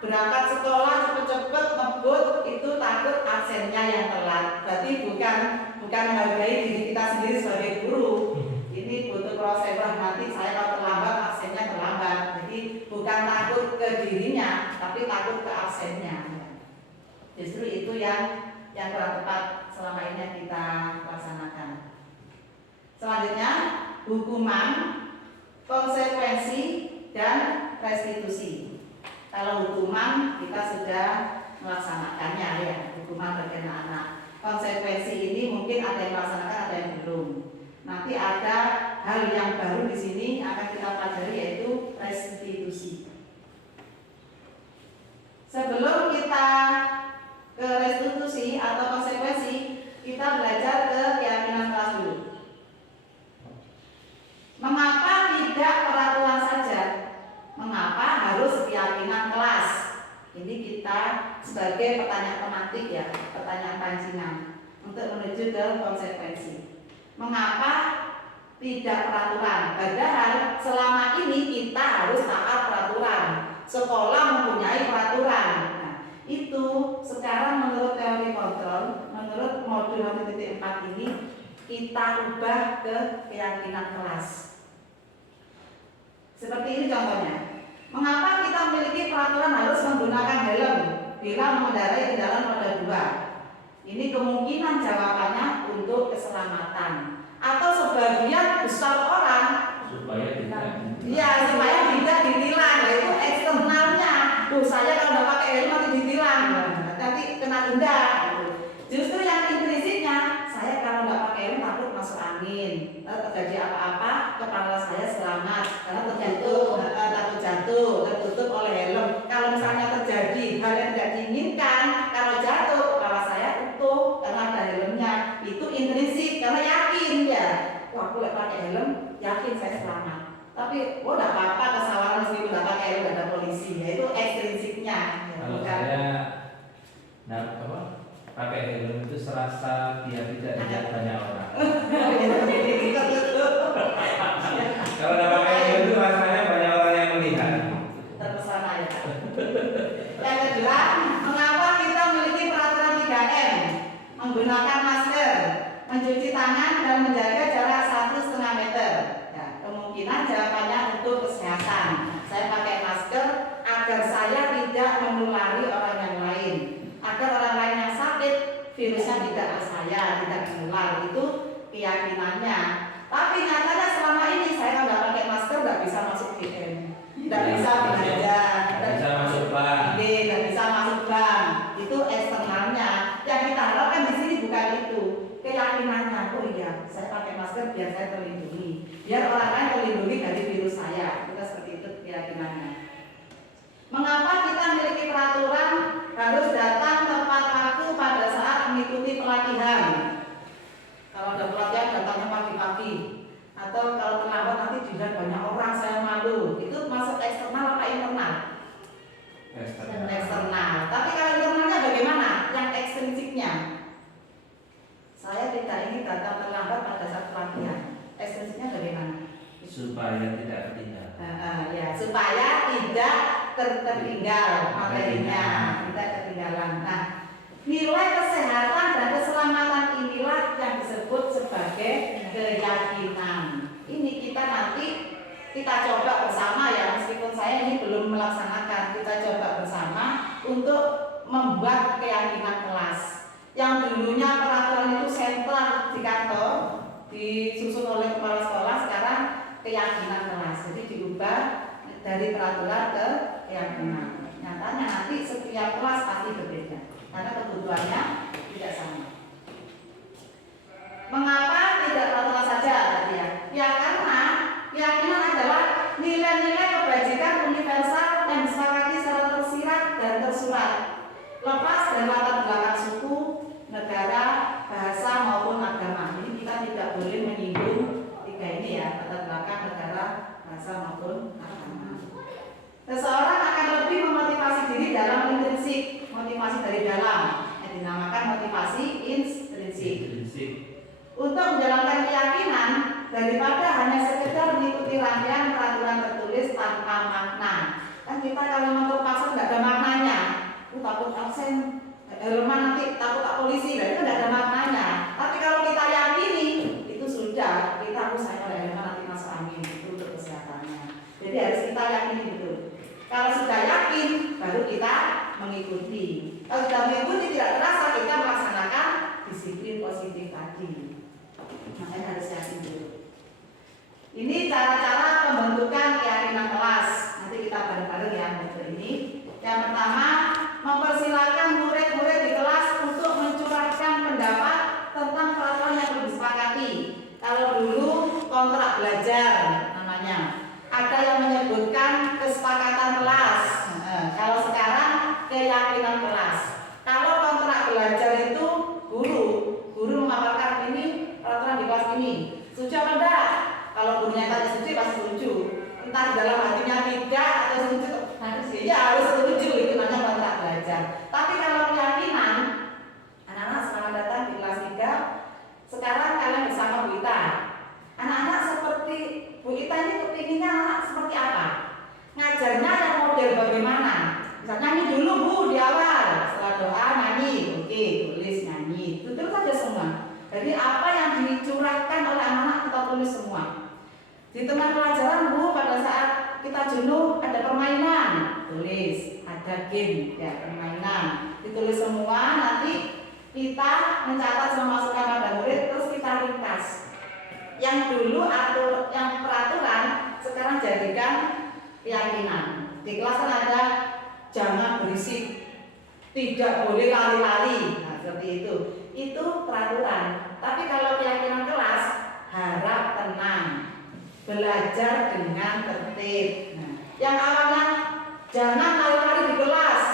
berangkat sekolah cepet-cepet ngebut itu takut absennya yang telat. Berarti bukan menghargai diri kita sendiri sebagai guru. Ini butuh proses. Wah, nanti saya kalau terlambat absennya terlambat. Jadi bukan takut ke dirinya, tapi takut ke absennya. Justru itu yang kurang tepat selama ini yang kita laksanakan. Selanjutnya, hukuman, konsekuensi, dan restitusi. Kalau hukuman kita sudah melaksanakannya ya, hukuman bagi anak. Konsekuensi ini mungkin ada yang melaksanakan, ada yang belum. Nanti ada hal yang baru di sini akan kita pelajari yaitu restitusi. Sebelum kita ke restitusi atau konsekuensi, kita belajar ke keyakinan kelas dulu. Mengapa tidak peraturan saja? Mengapa harus keyakinan kelas? Ini kita sebagai pertanyaan tematik ya, pertanyaan pancingan untuk menuju ke konsekuensi. Mengapa tidak peraturan? Padahal selama ini kita harus taat peraturan. Sekolah mempunyai peraturan. Nah, itu sekarang menurut teori kontrol, menurut modul 1.4 ini kita ubah ke keyakinan kelas. Seperti ini contohnya. Mengapa kita memiliki peraturan harus menggunakan helm bila mengendarai kendaraan roda 2? Ini kemungkinan jawabannya untuk keselamatan. Atau sebagian besar orang supaya tidak ditilang. Itu eksternalnya. Saya kalau nggak pakai helm nanti ditilang, nanti kena denda. Justru yang intrinsiknya, saya kalau nggak pakai helm takut masuk angin, terjadi apa-apa kepala saya selamat karena takut jatuh, tertutup oleh helm. Kalau misalnya terjadi hal yang tidak diinginkan, kalau jatuh kepala saya utuh karena ada helmnya. Itu intrinsik karena yakin ya. Wah, aku nggak pakai helm, yakin saya selamat. Tapi, nggak apa-apa kesalahan meskipun nggak pakai helm, nggak ada polisi. Ya, itu ekstrinsiknya. Kalau saya pakai helm itu serasa biar tidak dilihat banyak orang. Kalau nggak pakai helm itu rasanya banyak orang yang melihat. Terpesona ya. Yang kedua, mengapa kita memiliki peraturan 3M? Menggunakan masker, mencuci tangan, dan menjaga jarak 1,5 meter. Ya, kemungkinan jawabannya untuk kesehatan. Saya pakai masker agar saya tidak menulari orang yang lain, agar orang lain yang sakit virusnya tidak ke saya, tidak menular. Itu keyakinannya. Tapi nyatanya selama ini saya nggak pakai masker nggak bisa masuk GM, nggak bisa belanja, Nggak bisa masuk bank. nggak bisa masuk bank. Itu eksternalnya. Yang kita harapkan di sini bukan itu. Keyakinannya, oh iya, saya pakai masker biar saya terlindungi, biar orang lain terlindungi dari virus saya. Kita seperti itu keyakinannya. Mengapa kita memiliki peraturan harus datang tepat waktu pada saat mengikuti pelatihan? Kalau ada pelatihan datangnya pagi-pagi, atau kalau terlambat nanti dilihat banyak orang saya malu. Itu masuk eksternal apa internal? Eksternal. Tapi kalau internalnya bagaimana? Yang ekstrinsiknya. Saya tidak ingin datang terlambat pada saat pelatihan. Ekstrinsiknya bagaimana? Supaya tidak ketinggalan. Ya, supaya tidak tertinggal materinya, tidak ketinggalan. Nah, nilai kesehatan dan keselamatan inilah yang disebut sebagai keyakinan. Ini kita nanti kita coba bersama ya, meskipun saya ini belum melaksanakan, kita coba bersama untuk membuat keyakinan kelas. Yang dulunya peraturan itu sentral di kantor, disusun oleh kepala sekolah, sekarang keyakinan kelas. Jadi diubah dari peraturan ke keyakinan. Nyatanya nanti setiap kelas pasti berbeda karena kebutuhannya tidak sama. Mengapa tidak peraturan saja tadi ya? Ya karena keyakinan adalah nilai-nilai kebajikan universal yang disepakati secara tersirat dan tersurat, lepas dari latar belakang suku, dinamakan motivasi intrinsik. Intrinsik. Untuk menjalankan keyakinan daripada hanya sekedar mengikuti rangkaian peraturan tertulis tanpa makna. Kan kita kalau mau terpaksa nggak ada maknanya, takut absen, rumah nanti takut tak polisi, itu nggak ada maknanya. Tapi kalau kita yakini itu sudah, kita harus sayang oleh nanti masuk angin itu untuk kesehatannya. Jadi harus kita yakini betul. Kalau sudah yakin, baru kita mengikuti. Kalau sudah mengikuti tidak terasa, kita melaksanakan disiplin positif tadi. Makanya harus yakin dulu. Ini cara-cara pembentukan keyakinan kelas. Nanti kita bareng-bareng ya untuk ini. Yang pertama, mempersilahkan murid-murid di kelas untuk mencurahkan pendapat tentang peraturan yang belum disepakati. Kalau dulu kontrak belajar namanya, ada yang menyebutkan kesepakatan kelas. Kalau sekarang keyakinan kelas. Kalau kontrak belajar itu guru memaparkan ini peraturan di kelas ini. Setuju apa enggak? Kalau gurunya tanya setuju pasti setuju. Entah dalam hatinya tidak atau setuju harus setuju, itu namanya kontrak belajar. Tapi kalau keyakinan, anak-anak selamat datang di kelas 3. Sekarang kalian bersama Bu Ita. Anak-anak seperti Bu Ita ini kepinginnya anak seperti apa? Ngajarnya yang model bagaimana? Misalnya nyanyi dulu Bu di awal, setelah doa nyanyi, oke, tulis nyanyi, itu terus saja semua. Jadi apa yang dicurahkan oleh anak-anak kita tulis semua. Di tengah pelajaran Bu, pada saat kita jenuh ada permainan, tulis, ada game, ya permainan, ditulis semua. Nanti kita mencatat sama masukan pada murid, terus kita ringkas. Yang dulu atur, yang peraturan, sekarang jadikan keyakinan. Di kelas kan ada jangan berisik, tidak boleh lari-lari, nah seperti itu. Itu peraturan. Tapi kalau keyakinan kelas, harap tenang, belajar dengan tertib. Nah, yang awalnya jangan lari-lari di kelas,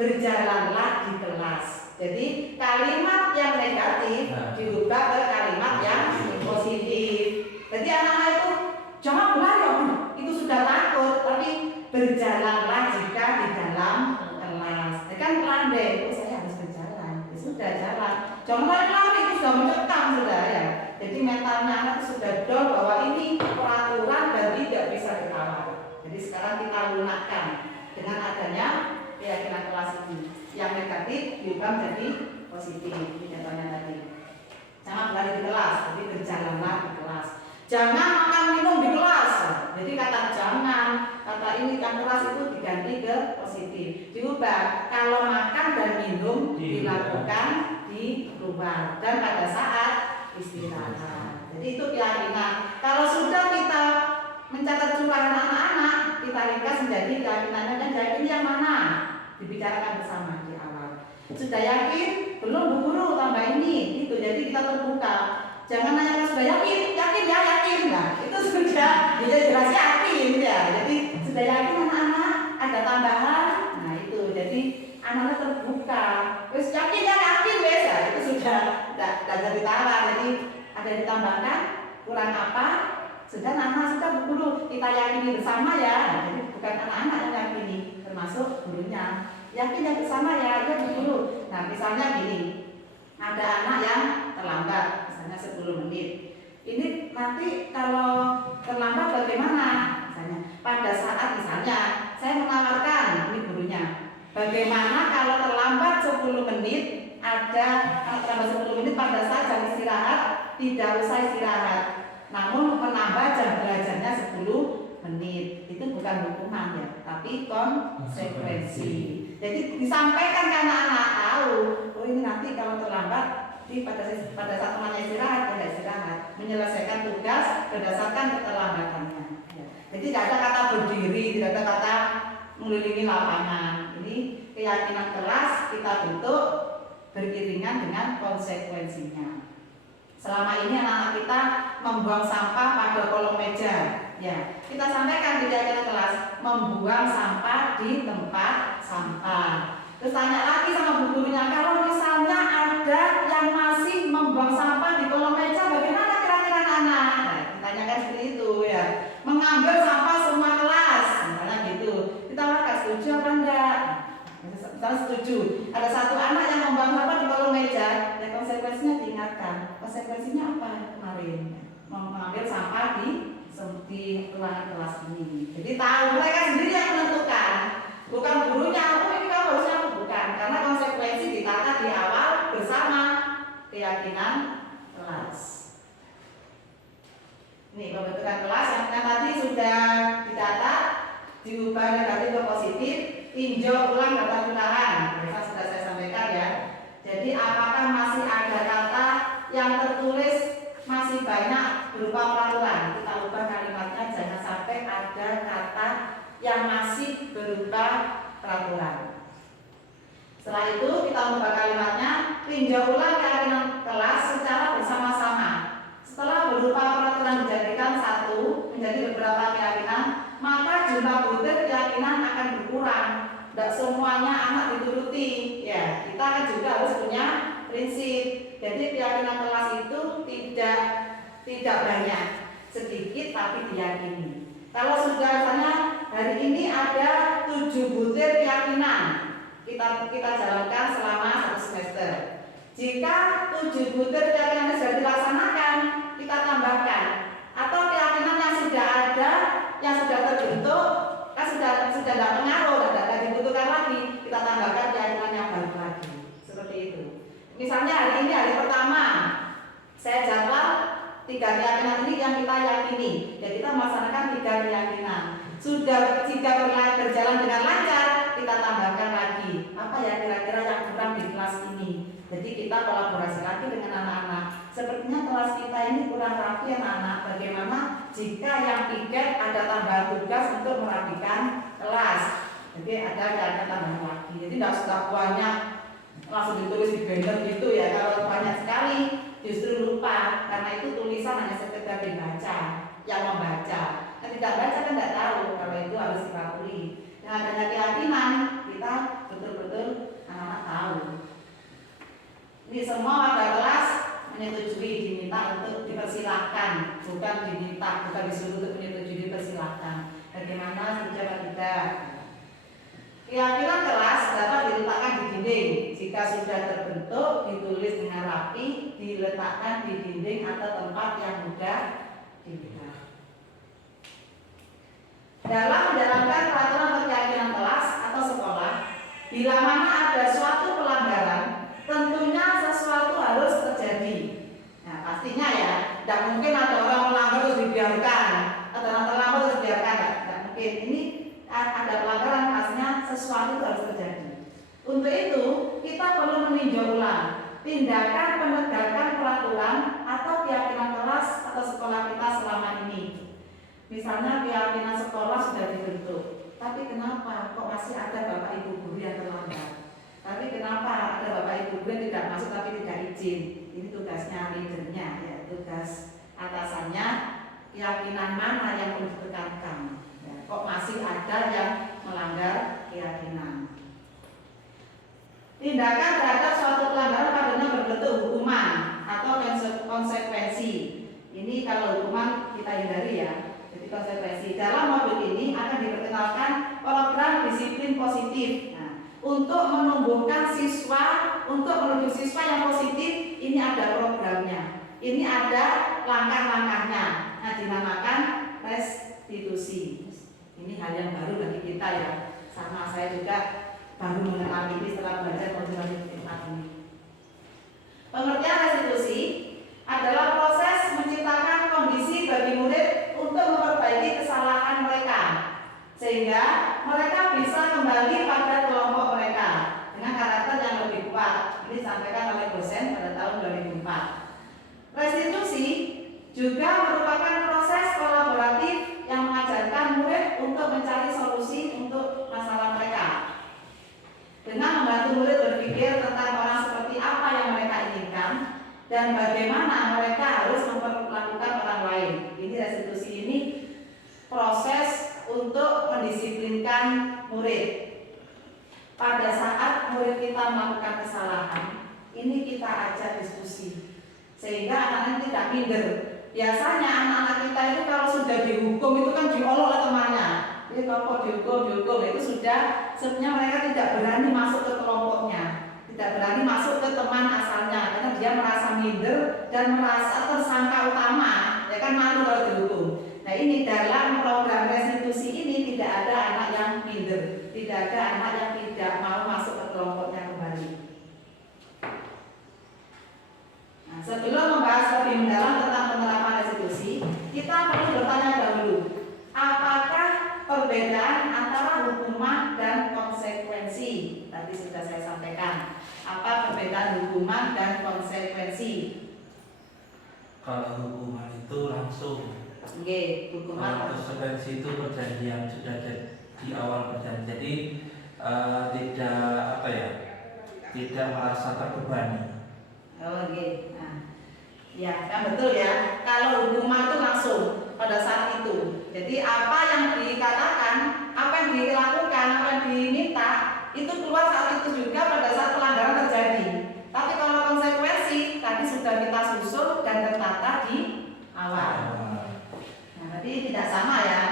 berjalanlah di kelas. Jadi kalimat yang negatif diubah ke kalimat yang positif. Jadi anak-anak itu jangan berlari, itu sudah takut, tapi berjalanlah jika di dalam kelas. Jadi kan landai, saya harus berjalan, ya sudah jalan. Jangan lari-lari, itu sudah mencekam sudah ya. Jadi mentalnya anak sudah down bahwa ini peraturan dan tidak bisa ditawar. Jadi sekarang kita lunakkan dengan adanya keyakinan kelas ini. Yang negatif diubah menjadi positif. Ini contohnya tadi. Jangan berlari di kelas, jadi berjalanlah di kelas. Jangan makan minum di kelas. Jadi kata jangan, kata ini kan kelas itu diganti ke positif. Diubah, kalau makan dan minum dilakukan di luar dan pada saat istirahat. Jadi itu keyakinan. Kalau sudah kita mencatat curahan anak-anak, kita ringkas menjadi keyakinannya dan yakin yang mana dibicarakan bersama di awal. Sudah yakin? Belum Bu Guru, tambah ini. Itu jadi kita terbuka. Jangan nanya sudah yakin ya yakin. Nah, itu sudah jelas yakin ya. Jadi sudah yakin anak-anak ada tambahan. Nah, itu jadi anak-anak terbuka. Terus yakin wes ya. Itu sudah tidak jadi tawar. Jadi ada ditambahkan kurang apa? Sudah anak-anak sudah Bu Guru kita yakini bersama ya. Nah, jadi bukan anak-anak yang yakini, termasuk gurunya. Yakin yang bersama ya Bu Guru. Nah, misalnya gini. Ada anak yang terlambat, misalnya 10 menit. Ini nanti kalau terlambat bagaimana? Misalnya pada saat misalnya saya menawarkan ini gurunya. Bagaimana kalau terlambat 10 menit ada terlambat 10 menit pada saat jam istirahat tidak usah istirahat. Namun menambah jam belajarnya 10 menit. Itu bukan hukuman ya, tapi konsekuensi. Jadi disampaikan ke anak-anak tahu, oh ini nanti kalau terlambat pada saat temannya istirahat, tidak istirahat, menyelesaikan tugas berdasarkan keterlambatannya. Ya. Jadi tidak ada kata berdiri, tidak ada kata mengelilingi lapangan. Ini keyakinan kelas kita bentuk beriringan dengan konsekuensinya. Selama ini anak-anak kita membuang sampah pada kolong meja. Ya, kita sampaikan di keyakinan kelas membuang sampah di tempat sampah. Terus tanya lagi sama bu gurunya, kalau misalnya ada yang masih membuang sampah di kolong meja, bagaimana kira-kira anak-anak? Nah, ditanyakan seperti itu ya. Mengambil sampah semua kelas, misalnya gitu. Kita setuju apa enggak? Misalnya setuju. Ada satu anak yang membuang sampah di konsekuensinya apa kemarin? Mengambil sampah di ruangan kelas ini. Jadi tahu mereka sendiri yang menentukan, bukan gurunya. Oh ini kamu harusnya bukan, karena konsekuensi ditata di awal bersama keyakinan kelas. Ini pembentukan kelas yang tadi sudah didata, diubah negatif ke positif, tinjau ulang data ulangan. Biasa sudah saya sampaikan ya. Jadi apakah masih ada kata yang tertulis masih banyak berupa peraturan? Kita ubah kalimatnya, jangan sampai ada kata yang masih berupa peraturan. Setelah itu kita ubah kalimatnya, tinjau ulang keyakinan kelas secara bersama-sama. Setelah berupa peraturan dijadikan satu menjadi beberapa keyakinan, maka jumlah butir keyakinan akan berkurang. Tidak semuanya anak dituruti. Ya, kita kan juga harus punya prinsip. Jadi keyakinan kelas itu tidak banyak, sedikit tapi diyakini. Kalau sudah misalnya hari ini ada 7 butir keyakinan, kita jalankan selama 1 semester. Jika 7 butir keyakinan sudah dilaksanakan, kita tambahkan. Atau keyakinan yang sudah ada, yang sudah terbentuk, kan sudah tidak pengaruh, tidak dibutuhkan lagi, kita tambahkan keyakinan yang baru lagi. Seperti itu. Misalnya hari ini hari pertama, saya jadwal 3 keyakinan ini yang kita yakini. Ya kita melaksanakan 3 keyakinan. Sudah jika berjalan dengan lancar, kita tambahkan lagi. Apa ya kira-kira yang kurang di kelas ini? Jadi kita kolaborasi lagi dengan anak-anak. Sepertinya kelas kita ini kurang rapi anak-anak. Bagaimana jika yang piket ada tambahan tugas untuk merapikan kelas? Jadi ada tambahan lagi. Jadi tidak sudah banyak langsung ditulis di banner gitu ya. Kalau banyak sekali justru lupa, karena itu tulisan hanya sekedar dibaca, yang membaca. Yang tidak baca kan tidak tahu kalau itu harus dipatuhi. Dengan adanya keyakinan kita betul-betul anak-anak tahu. Ini semua warga kelas menyetujui, diminta untuk dipersilahkan, bukan diminta, bukan disuruh untuk menyetujui, dipersilahkan. Bagaimana setuju atau tidak? Keyakinan kelas dapat diletakkan di dinding. Jika sudah terbentuk, ditulis dengan rapi, diletakkan di dinding atau tempat yang mudah dilihat. Dalam menjalankan peraturan atau keyakinan kelas atau sekolah, bila mana ada suatu pelanggaran, tentunya sesuatu harus terjadi. Nah, pastinya ya, tidak mungkin ada orang melanggar terus dibiarkan, atau orang terlambat terus dibiarkan, tidak mungkin. Ini ada pelanggaran, pastinya sesuatu harus terjadi. Untuk itu, kita perlu meninjau ulang tindakan penegakan peraturan atau keyakinan kelas atau sekolah kita selama ini. Misalnya keyakinan sekolah sudah dibentuk, tapi kenapa kok masih ada bapak ibu guru yang terlambat? Tapi kenapa ada bapak ibu guru yang tidak masuk tapi tidak izin? Ini tugasnya leadernya, ya, tugas atasannya. Keyakinan mana yang perlu ditekankan? Ya, kok masih ada yang melanggar keyakinan? Tindakan terhadap suatu pelanggaran padanya berbentuk hukuman atau konsekuensi. Ini kalau hukuman kita hindari ya. Jadi konsekuensi. Dalam modul ini akan diperkenalkan program disiplin positif. Nah, untuk menumbuhkan siswa, untuk menuju siswa yang positif, ini ada programnya. Ini ada langkah-langkahnya. Nah, dinamakan restitusi. Ini hal yang baru bagi kita ya. Sama saya juga baru mengenal ini setelah belajar modul ini. Pengertian restitusi adalah proses menciptakan kondisi bagi murid untuk memperbaiki kesalahan mereka, sehingga mereka bisa kembali pada kelompok mereka dengan karakter yang lebih kuat. Ini disampaikan oleh dosen pada tahun 2004. Restitusi juga merupakan proses kolaboratif yang mengajarkan murid untuk mencari solusi untuk masalah mereka, dengan membantu murid berpikir tentang orang seperti apa yang mereka inginkan dan bagaimana mereka harus memperlakukan orang lain. Ini restitusi ini proses untuk mendisiplinkan murid. Pada saat murid kita melakukan kesalahan, ini kita ajak diskusi sehingga anak-anak tidak minder. Biasanya anak-anak kita itu kalau sudah dihukum itu kan diolok oleh temannya. Jadi kalau dihukum itu sudah sebenarnya mereka tidak berani masuk ke kelompoknya, tidak berani masuk ke teman asalnya karena dia merasa minder dan merasa tersangka utama, ya kan malu kalau dihukum. Nah ini dalam program restitusi ini tidak ada anak yang minder, tidak ada anak yang tidak mau masuk ke kelompoknya kembali. Nah, sebelum membahas lebih mendalam tentang penerapan restitusi, kita perlu bertanya dahulu, apakah perbedaan antara hukuman dan konsekuensi? Tadi sudah saya sampaikan. Apa perbedaan hukuman dan konsekuensi? Kalau hukuman itu langsung. Oke, hukuman. Kalau konsekuensi itu perjanjian sudah di awal perjanjian. Jadi tidak merasa terbebani. Oh, oke. Nah, ya kan betul ya. Kalau hukuman itu langsung pada saat itu. Jadi apa yang dikatakan, apa yang dilakukan, apa yang diminta itu keluar saat itu juga pada saat pelanggaran terjadi. Tapi kalau konsekuensi tadi sudah kita susun dan tertata di awal. Nah, berarti tidak sama ya.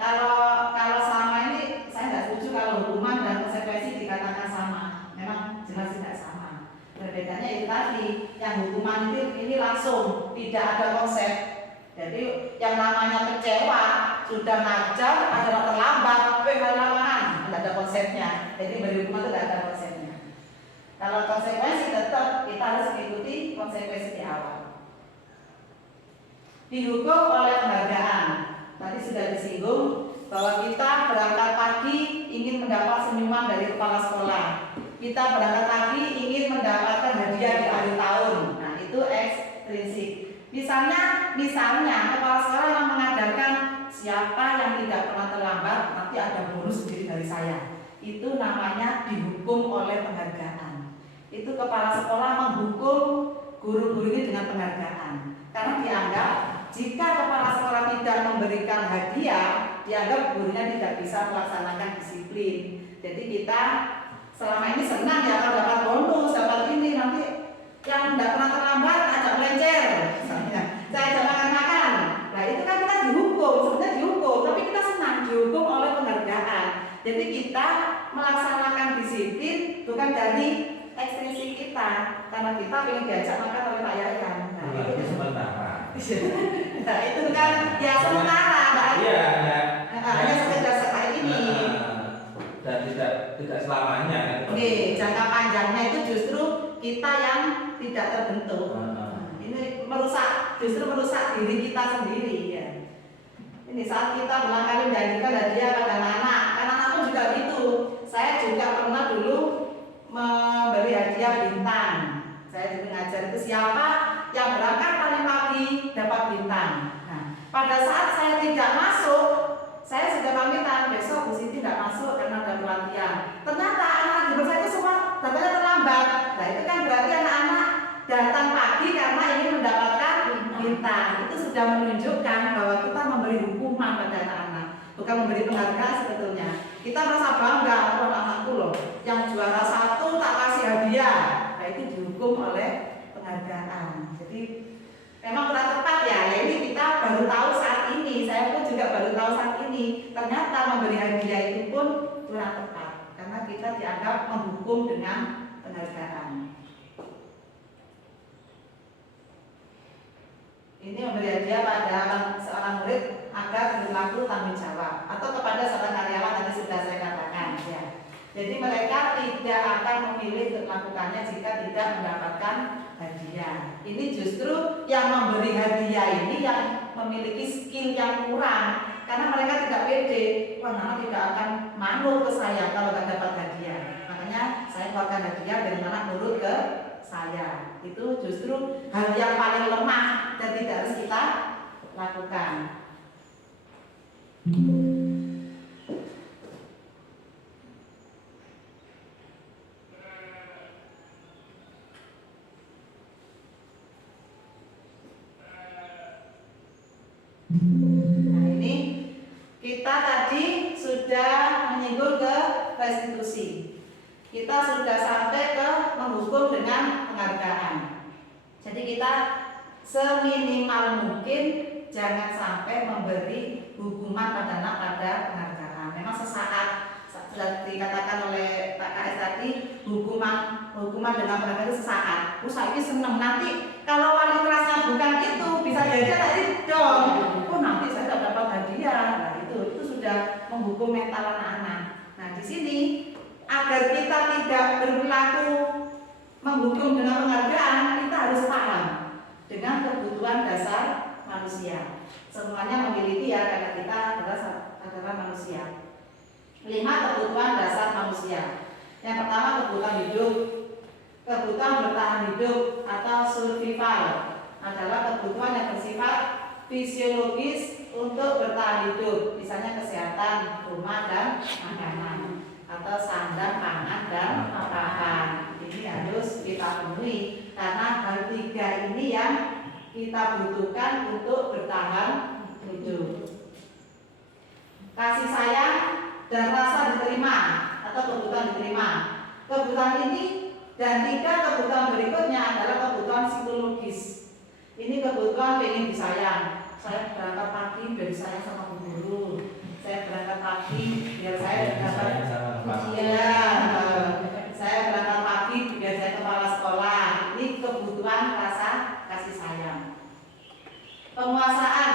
Kalau sama ini saya tidak setuju kalau hukuman dan konsekuensi dikatakan sama. Memang jelas tidak sama. Perbedaannya itu tadi, yang hukuman ini langsung tidak ada konsep. Jadi yang namanya kecewa sudah ngajar adalah terlambat, lapangan tidak ada konsepnya. Jadi beri hukuman itu tidak ada konsepnya. Kalau konsekuensi tetap kita harus mengikuti konsekuensi di awal. Dihukum oleh penghargaan. Tadi sudah disinggung bahwa kita berangkat pagi ingin mendapat senyuman dari kepala sekolah. Kita berangkat pagi ingin mendapatkan hadiah di akhir tahun. Nah itu ekstrinsik. Misalnya kepala sekolah yang mengajarkan siapa yang tidak pernah terlambat nanti ada bonus sendiri dari saya. Itu namanya dihukum oleh penghargaan. Itu kepala sekolah menghukum guru-guru ini dengan penghargaan. Karena dianggap jika kepala sekolah tidak memberikan hadiah, dianggap gurunya tidak bisa melaksanakan disiplin. Jadi kita selama ini senang ya kalau dapat bonus, dapat ini, nanti yang tidak pernah terlambat ajak belajar. Saya ajak makan-makan. Nah itu kan kita dihukum, sebenarnya dihukum, tapi kita senang dihukum oleh penghargaan. Jadi kita melaksanakan disiplin bukan dari ekstrinsik kita, karena kita ingin diajak makan oleh Pak Yayan. Nah, itu sementara. Nah, itu kan ya sementara, Mbak. Iya, hanya sekedar sekali ini. Dan tidak selamanya kan. Oke, jangka panjangnya itu justru kita yang tidak terbentuk. Ini justru merusak diri kita sendiri ya. Ini saat kita berulang kali menjanjikan hadiah pada anak-anak, anak-anak pun juga gitu. Saya juga pernah dulu memberi hadiah bintang. Saya juga ngajar itu siapa yang berangkat paling pagi dapat bintang. Nah, pada saat saya tidak masuk, saya sudah pamitan besok Bu Siti tidak masuk karena ada pelatihan. Ternyata anak di saya itu semua datangnya terlambat. Nah itu kan berarti anak-anak datang pagi karena ingin mendapatkan bintang. Itu sudah menunjukkan bahwa kita memberi hukuman pada anak-anak, bukan memberi penghargaan sebetulnya. Kita merasa bangga, oh anakku loh yang juara 1 tak kasih hadiah. Nah itu dihukum oleh penghargaan. Jadi memang kurang tepat ya. Ini kita baru tahu saat ini. Saya pun juga baru tahu saat ini. Ternyata memberi hadiah itu pun kurang tepat karena kita dianggap menghukum dengan penghargaan. Ini memberi hadiah pada seorang murid agar berlaku tanggung jawab atau kepada seorang karyawan tadi sudah saya katakan ya. Jadi mereka tidak akan memilih untuk melakukannya jika tidak mendapatkan hadiah. Ini justru yang memberi hadiah ini yang memiliki skill yang kurang karena mereka tidak pede. Wah, anak tidak akan manut ke saya kalau tidak dapat hadiah. Makanya saya keluarkan hadiah dan anak nurut ke saya. Itu justru hal yang paling lemah dan tidak harus kita lakukan. Nah ini kita tadi sudah menyinggung ke restitusi. Kita sudah sampai ke menghukum dengan penghargaan. Jadi kita seminimal mungkin jangan sampai memberi hukuman pada anak pada penghargaan. Memang sesaat sudah dikatakan oleh Pak KS tadi, hukuman dengan penahanan itu sesaat. Saya ini seneng nanti kalau wali kelasnya bukan itu bisa jajan tadi dong. Oh nanti saya dapat hadiah. Nah itu sudah menghukum mental anak-anak. Nah di sini agar kita tidak berperilaku menghukum dengan penghargaan, kita harus paham dengan kebutuhan dasar manusia. Semuanya memiliki ya karena kita adalah manusia. 5 kebutuhan dasar manusia. Yang pertama kebutuhan hidup. Kebutuhan bertahan hidup atau survival adalah kebutuhan yang bersifat fisiologis untuk bertahan hidup. Misalnya kesehatan, rumah dan makanan, atau sandang, pangan dan pakan. Ini harus kita penuhi karena hal 3 ini yang kita butuhkan untuk bertahan hidup. Kasih sayang dan rasa diterima atau kebutuhan diterima. Kebutuhan ini dan 3 kebutuhan berikutnya adalah kebutuhan psikologis. Ini kebutuhan pengen disayang. Saya berangkat pagi biar disayang sama guru. Saya berangkat pagi biar saya dapat ujian. Saya berangkat pagi biar saya kepala sekolah. Ini kebutuhan rasa kasih sayang. Penguasaan.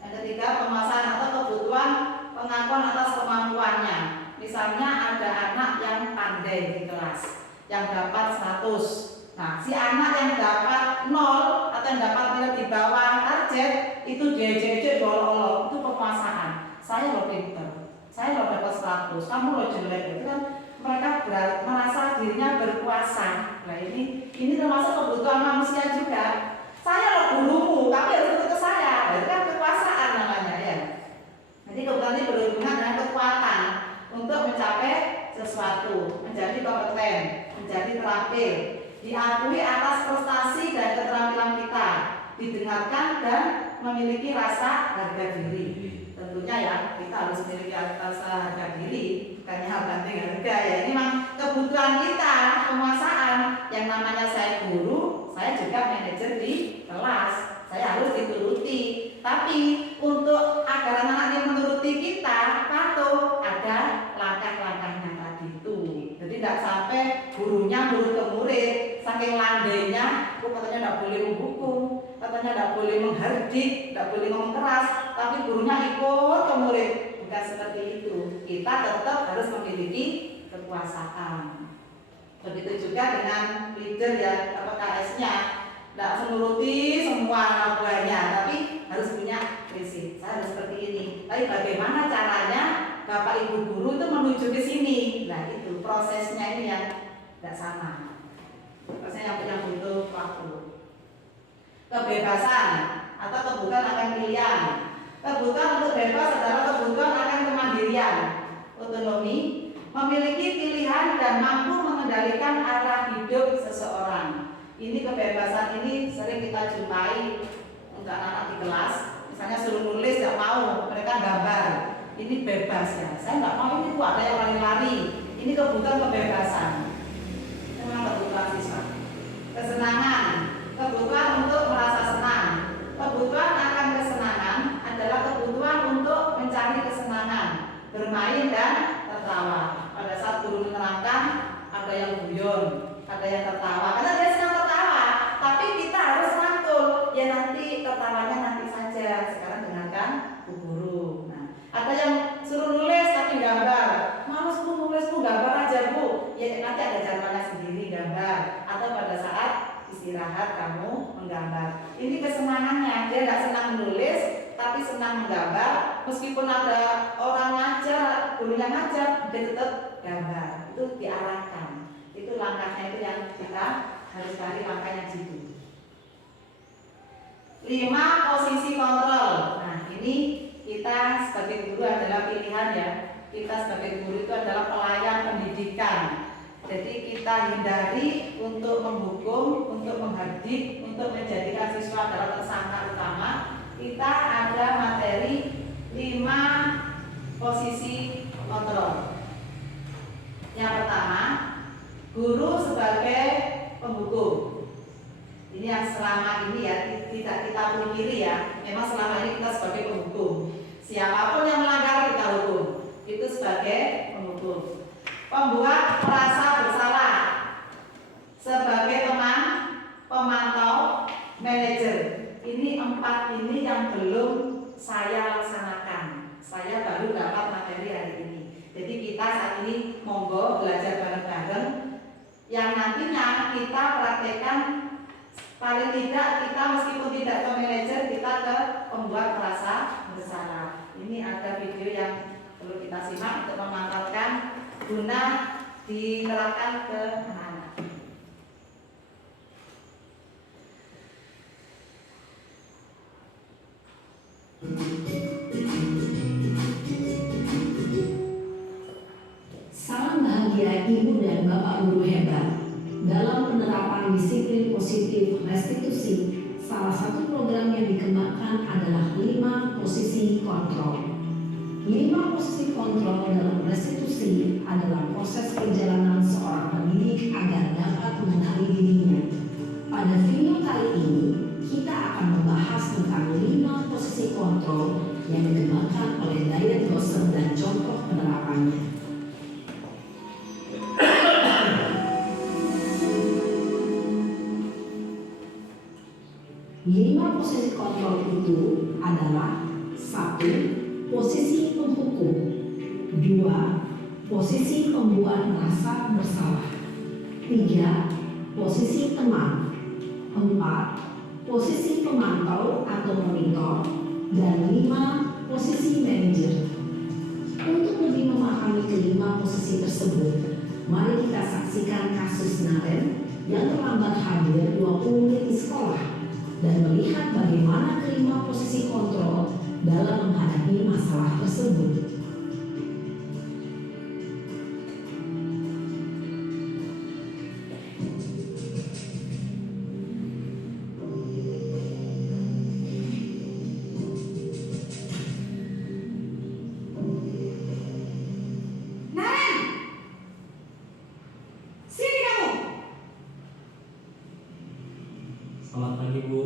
Yang ketiga penguasaan atau kebutuhan pengakuan atas kemampuannya. Misalnya ada anak yang pandai di kelas, yang dapat 100. Nah, si anak yang dapat 0 atau yang dapat nilai di bawah target itu diejek-ejek olok-olok, itu penguasaan. Saya lo pinter, saya lo dapat 100, kamu lo jelek. Itu kan mereka merasa dirinya berkuasa. Nah ini termasuk kebutuhan manusia juga. Saya lo gurumu, tapi harus ikut ke saya. Itu kan kekuasaan namanya ya. Jadi kebutuhan ini berhubungan dengan kekuatan untuk mencapai sesuatu, menjadi kompeten, menjadi terampil, diakui atas prestasi dan keterampilan kita, didengarkan dan memiliki rasa harga diri. Tentunya ya kita harus memiliki rasa harga diri, bukannya banting harga ya. Ini memang kebutuhan kita, penguasaan. Yang namanya saya guru, saya juga manajer di kelas, saya harus dituruti. Tapi untuk agar anak ini menuruti kita, patuh, ada langkah-langkahnya tadi itu. Jadi tidak sampai gurunya nurut ke murid, saking landainya, katanya tidak boleh menghukum, katanya tidak boleh menghardik, tidak boleh ngomong keras, tapi gurunya ikut ke murid. Bukan seperti itu. Kita tetap harus memiliki kekuasaan. Begitu juga dengan leader ya, KS-nya. Tidak menuruti semua anak buahnya, tapi harus punya prinsip. Saya harus seperti ini. Tapi bagaimana caranya Bapak Ibu guru itu menuju ke sini? Nah itu prosesnya ini yang tidak sama. Prosesnya yang butuh waktu. Kebebasan atau kebutuhan akan pilihan. Kebutuhan untuk bebas adalah kebutuhan akan kemandirian, otonomi, memiliki pilihan dan mampu mengendalikan arah hidup seseorang. Ini kebebasan ini sering kita jumpai untuk anak-anak di kelas. Misalnya suruh nulis tidak mau, mereka gambar. Ini bebas ya. Saya nggak mau ini ada yang lari-lari. Ini kebutuhan kebebasan. Memang kebutuhan siswa. Kesenangan, kebutuhan untuk merasa senang. Kebutuhan akan kesenangan adalah kebutuhan untuk mencari kesenangan, bermain dan tertawa. Pada saat guru menerangkan, ada yang guyon, ada yang tertawa. Karena dia senang tertawa, tapi kita harus rangkul. Ya nanti tertawanya nanti saja. Sekarang dengarkan Bu Guru. Nah, ada yang suruh nulis tapi gambar. Males Bu nulis Bu, gambar aja Bu. Ya nanti ada jadwalnya sendiri gambar. Atau pada saat istirahat kamu menggambar. Ini kesenangannya. Dia tidak senang menulis, tapi senang menggambar. Meskipun ada orang ngajar, gurunya ngajar, dia tetap gambar. Itu diarahkan. Itu langkahnya itu yang kita harus cari langkahnya situ. 5. Posisi kontrol. Nah ini kita sebagai guru adalah pilihan ya. Kita sebagai guru itu adalah pelayan pendidikan. Jadi kita hindari untuk menghukum, untuk menghardik, untuk menjadikan siswa adalah tersangka utama. Kita ada materi 5 posisi kontrol. Yang pertama, guru sebagai penghukum. Ini yang selama ini ya tidak kita pungkiri ya. Memang selama ini kita sebagai penghukum. Siapapun yang melanggar kita hukum. Itu sebagai penghukum. Pembuat merasa bersalah sebagai teman, pemantau, manajer. Ini 4 ini yang belum saya laksanakan. Saya baru dapat materi hari ini. Jadi kita saat ini monggo belajar bareng-bareng yang nantinya kita praktekkan. Paling tidak kita meskipun tidak ke manajer, kita ke pembuat merasa bersalah. Ini ada video yang perlu kita simak untuk memantapkan guna diterapkan ke anak-anak. Salam bahagia Ibu dan Bapak Guru hebat. Dalam penerapan disiplin positif restitusi, salah satu program yang dikembangkan adalah 5 posisi kontrol. 5 posisi kontrol dalam restitusi adalah proses perjalanan seorang pendidik agar dapat mengenali dirinya. Pada video kali ini, kita akan membahas tentang 5 posisi kontrol yang dikembangkan oleh Diane Dawson dan contoh penerapannya. 5 posisi kontrol itu adalah 1. Posisi penghukum, 2. Posisi pembuat merasa bersalah, 3. Posisi teman, 4. Posisi pemantau atau monitor, dan 5. Posisi manajer. Untuk lebih memahami kelima posisi tersebut, mari kita saksikan kasus Naren yang terlambat hadir 20 menit di sekolah dan melihat bagaimana kelima posisi kontrol dalam menghadapi masalah tersebut. Selamat pagi, Bu.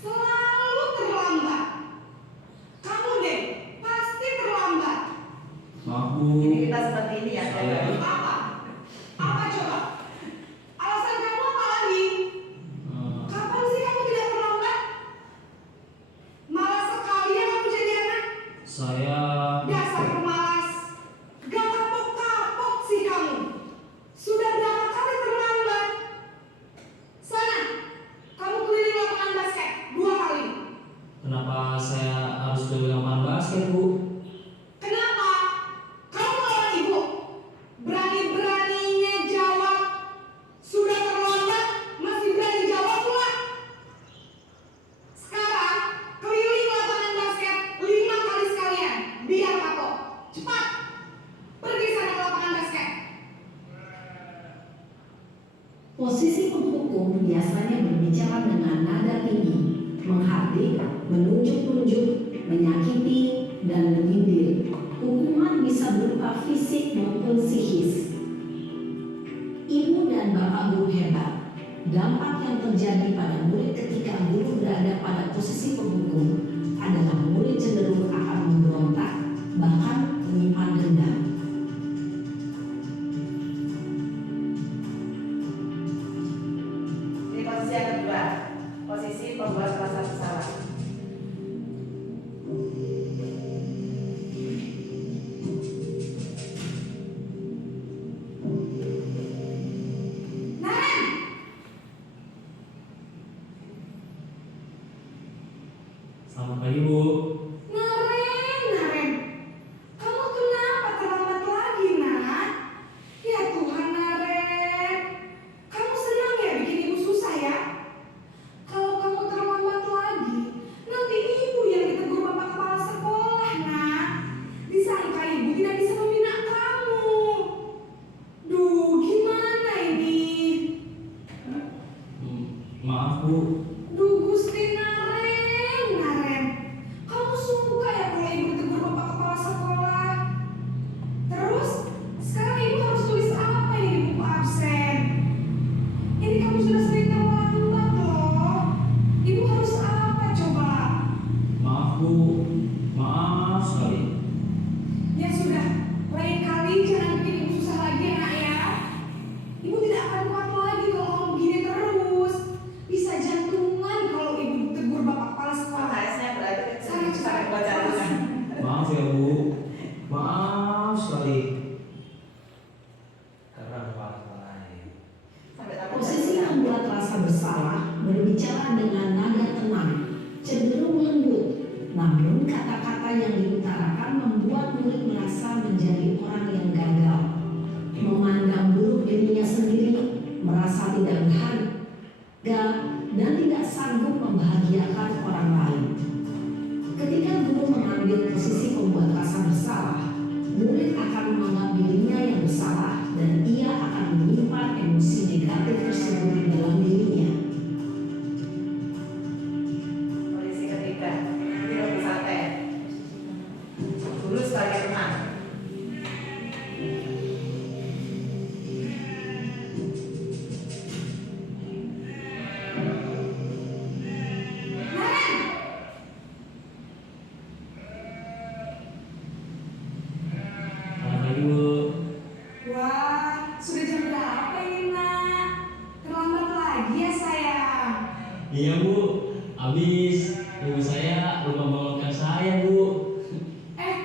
Selalu terlambat. Kamu deh, pasti terlambat. Maaf, Bu. Jadi kita seperti ini ya. Saya- Apa? Apa coba? Alasan kamu apa lagi? Eh, Kapan sih kamu tidak terlambat? Malas sekali ya kamu jadi anak. saya Dasar pemalas. Gak kapok-kapok sih kamu. Sudah berapa kali terlambat? Sana, kamu keliling lapangan basket 2 kali. kenapa saya harus keliling lapangan basket, Bu? Kenapa? Kamu melawan ibu. Berani-beraninya jawab. Sudah terlambat, masih berani jawab pula. Sekarang, keliling lapangan basket 5 kali sekalian. Biar kapok. Cepat. Pergi sana ke lapangan basket. Posisi penghukum biasanya berbicara dengan nada tinggi, menghardik, menunjuk-nunjuk, menyakiti, dan menyindir. Hukuman bisa berupa fisik maupun psikis. Ibu dan Bapak Guru hebat, dampak yang terjadi pada murid ketika guru berada pada posisi penghukum adalah murid cenderung akan memberontak, bahkan menyimpan dendam. Ini posisi yang kedua, posisi pembuat merasa bersalah. Naren, Selamat pagi, Bu. Naren. Kamu kenapa terlambat lagi, nak? Ya Tuhan, Naren. Kamu senang ya bikin ibu susah ya? Kalau kamu terlambat lagi, nanti ibu yang ditegur bapak kepala sekolah, nak. Disangka ibu tidak bisa membina kamu. Duh, gimana ini? Maaf, Bu. Duh, Gusti Naren. Kamu suka ya kalau ibu ditegur bapak kepala sekolah? Terus, sekarang ibu harus tulis apa ini di buku absen? Ini kamu sudah sering terlambat loh. Ibu harus apa coba? Maaf, Bu. Maaf sekali. Ya sudah, lain kali jangan bikin ibu susah lagi merasa bersalah berbicara dengan nada tenang, cenderung lembut. Namun kata-kata yang diutarakan membuat murid merasa menjadi orang yang gagal, memandang buruk dirinya sendiri, merasa tidak berharga, dan tidak sanggup membahagiakan orang lain. Ketika guru mengambil posisi pembuat rasa bersalah, murid akan menganggap dirinya yang bersalah dan ia akan menyimpan emosi negatif tersebut di dalam dirinya. Posisi ketiga, ini lebih santai. Guru sebagai teman. Selamat pagi Bu. Wah, sudah jam berapa ini nak? Terlambat lagi ya sayang. Iya Bu, habis ibu saya lupa bangunkan saya Bu.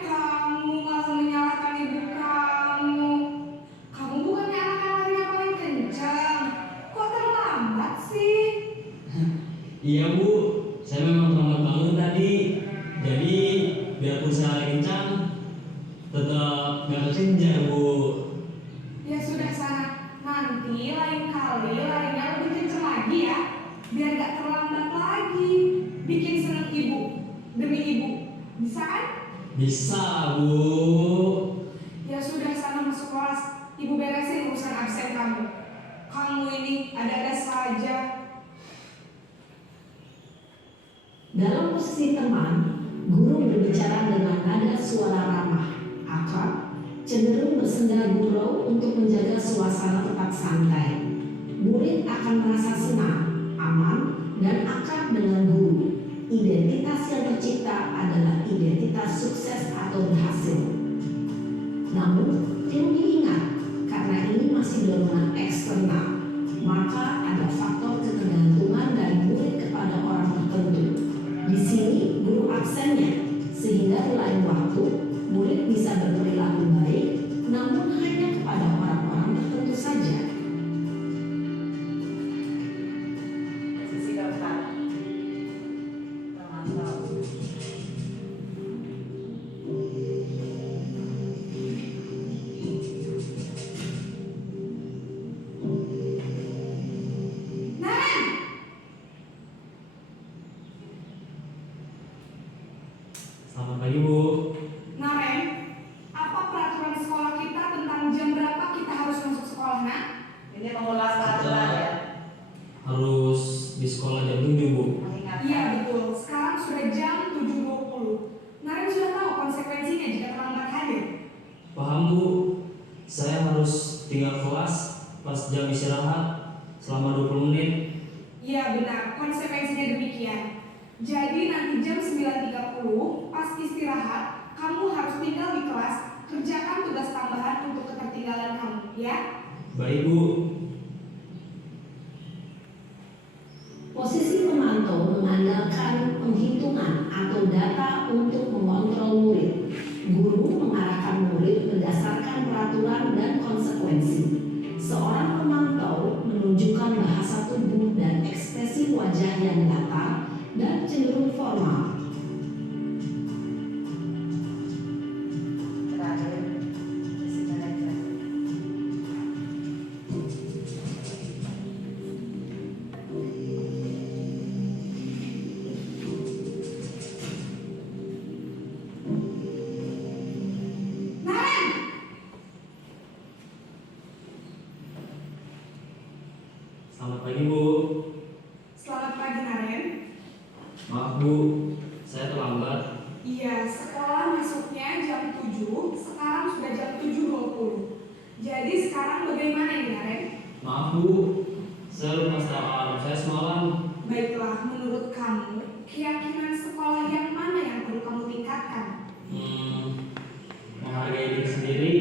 Kamu malah menyalahkan ibu kamu. Kamu bukannya anak yang larinya paling kencang. Kok terlambat sih? Iya Bu, saya memang terlambat bangun tadi. Jadi biarpun saya lari kencang, tetap gak kesenjang Bu. Ya sudah sana. Nanti lain kali larinya lebih kencang lagi ya. Biar gak terlambat lagi. Bikin seneng ibu. Demi ibu. Bisa kan? Bisa Bu. Ya sudah sana masuk kelas. Ibu beresin urusan absen kamu. Kamu ini ada-ada saja. Dalam posisi teman, guru berbicara dengan nada suara ramah, akrab, cenderung bersenda gurau untuk menjaga suasana tetap santai. Murid akan merasa senang, aman, dan akrab dengan guru. Identitas yang tercipta adalah identitas sukses atau berhasil. Namun, perlu diingat, karena ini masih dorongan eksternal, maka ada faktor ketergantungan dari murid kepada orang tertentu. Di sini guru absennya, sehingga di lain waktu murid bisa berperilaku baik, namun hanya kepada orang-orang tertentu saja. Posisi keempat. Memantau. Naren! Selamat pagi Bu. Naren, apa peraturan sekolah kita tentang jam berapa kita harus masuk sekolah, nak? Ini mengulas peraturan ya. Harus di sekolah jam 7 Bu. Mengingatkan. Iya betul, sekarang sudah jam 7.20. Naren sudah tahu konsekuensinya jika terlambat hadir. Paham Bu. Saya harus tinggal kelas pas jam istirahat selama 20 menit. Iya benar, konsekuensinya demikian. Jadi nanti jam 9.30 pas istirahat, kamu harus tinggal di kelas, kerjakan tugas tambahan untuk ketertinggalan kamu, ya? Baik Bu. Posisi pemantau mengandalkan penghitungan atau data untuk mengontrol murid. Guru mengarahkan murid berdasarkan peraturan dan konsekuensi. Seorang pemantau menunjukkan bahasa tubuh dan ekspresi wajah yang datar dan cenderung formal. Terakhir, posisi manajer. Naren! Selamat pagi Bu. Selamat pagi Naren. Maaf Bu, saya terlambat. Iya, sekolah masuknya jam 7, sekarang sudah jam 7.20. Jadi sekarang bagaimana ini Naren? Maaf Bu, saya lupa setel alarm saya semalam. Baiklah, menurut kamu, keyakinan sekolah yang mana yang perlu kamu tingkatkan? Menghargai diri sendiri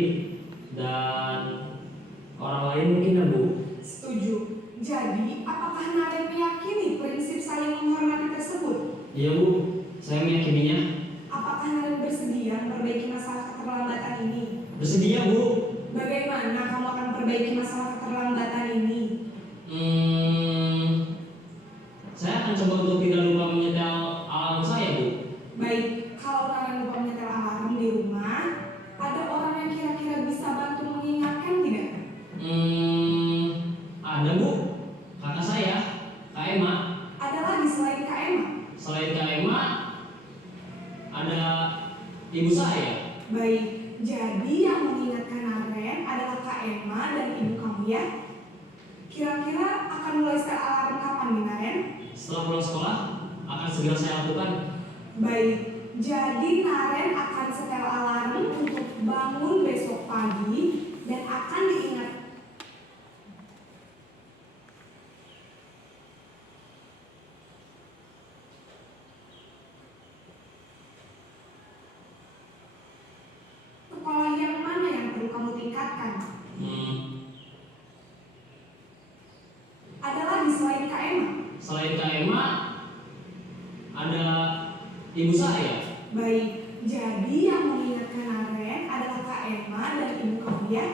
dan orang lain mungkin ya Bu. Setuju. Jadi, apakah Naren meyakini prinsip saling menghormati tersebut? Iya Bu, saya meyakininya. Apakah Naren bersedia memperbaiki masalah keterlambatan ini? Bersedia Bu. Bagaimana kamu akan perbaiki masalah keterlambatan ini? usahakan coba untuk tidak lupa menyetel alarm saya, Bu. Baik, kalau Naren lupa menyetel alarm di rumah, ada orang yang kira-kira bisa bantu mengingatkan tidak? Ada, Bu. Kakak saya, Kak Emma. Ada lagi selain Kak Emma? Selain Kak Emma, ada ibu saya. Baik, jadi yang mengingatkan Naren adalah Kak Emma dan ibu kamu ya? Kira-kira akan mulai setel alarm kapan nih Naren? Setelah pulang sekolah, akan segera saya lakukan. Baik, jadi Naren akan setel alarm untuk bangun besok pagi dan akan diingat. Sekolah yang mana yang perlu kamu tingkatkan? Ada lagi selain Kak Emma? Selain Kak Emma, ada ibu saya. Baik, jadi yang mengingatkan Naren adalah Kak Emma dan ibu kamu ya?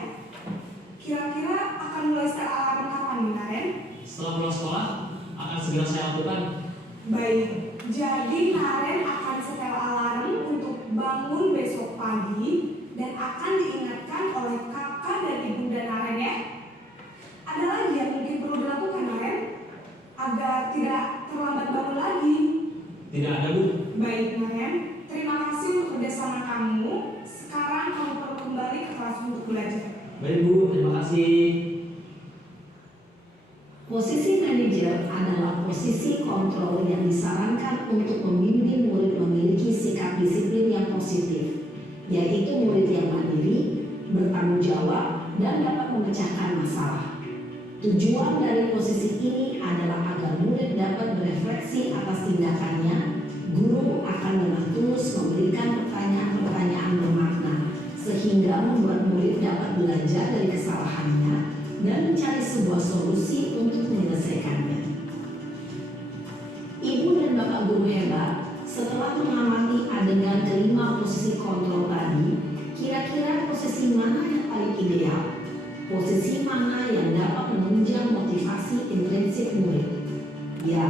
Kira-kira akan mulai setel alarm kapan nih Naren? Setelah pulang sekolah, akan segera saya lakukan. Baik, jadi Naren akan setel alarm untuk bangun besok pagi dan akan diingatkan oleh kakak dan ibunda Naren ya? Ada lagi yang mungkin perlu dilakukan Naren? Agar tidak terlambat bangun lagi. Tidak ada, Bu. Baik Naren, terima kasih untuk kerjasama kamu. Sekarang kamu perlu kembali ke kelas untuk belajar. Baik, Bu. Terima kasih. Posisi manajer adalah posisi kontrol yang disarankan untuk membimbing murid memiliki sikap disiplin yang positif, yaitu murid yang mandiri, bertanggung jawab, dan dapat memecahkan masalah. Tujuan dari posisi ini adalah agar murid dapat berefleksi atas tindakannya. Guru akan dengan tulus memberikan pertanyaan-pertanyaan bermakna, sehingga membuat murid dapat belajar dari kesalahannya dan mencari sebuah solusi untuk menyelesaikannya. Ibu dan Bapak guru hebat, setelah mengamati adegan kelima posisi kontrol tadi, kira-kira posisi mana yang paling ideal? Posisi mana yang dapat menunjang motivasi intrinsik murid? Ya,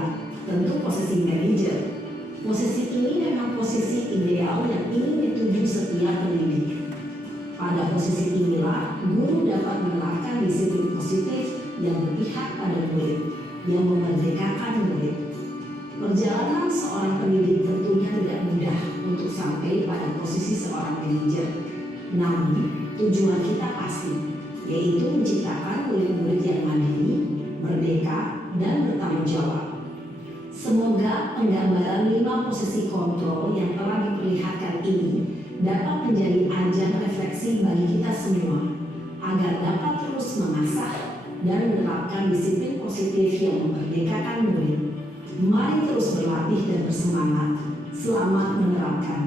tentu posisi manajer. Posisi ini memang posisi ideal yang ingin dituju setiap pendidik. Pada posisi inilah, guru dapat menerapkan disiplin positif yang berpihak pada murid, yang memerdekakan murid. Perjalanan seorang pendidik tentunya tidak mudah untuk sampai pada posisi seorang manajer. Namun, tujuan kita pasti, yaitu menciptakan murid-murid yang mandiri, merdeka, dan bertanggung jawab. Semoga penggambaran 5 posisi kontrol yang telah diperlihatkan ini dapat menjadi ajang refleksi bagi kita semua, agar dapat terus mengasah dan menerapkan disiplin positif yang memerdekakan murid. Mari terus berlatih dan bersemangat. Selamat menerapkan.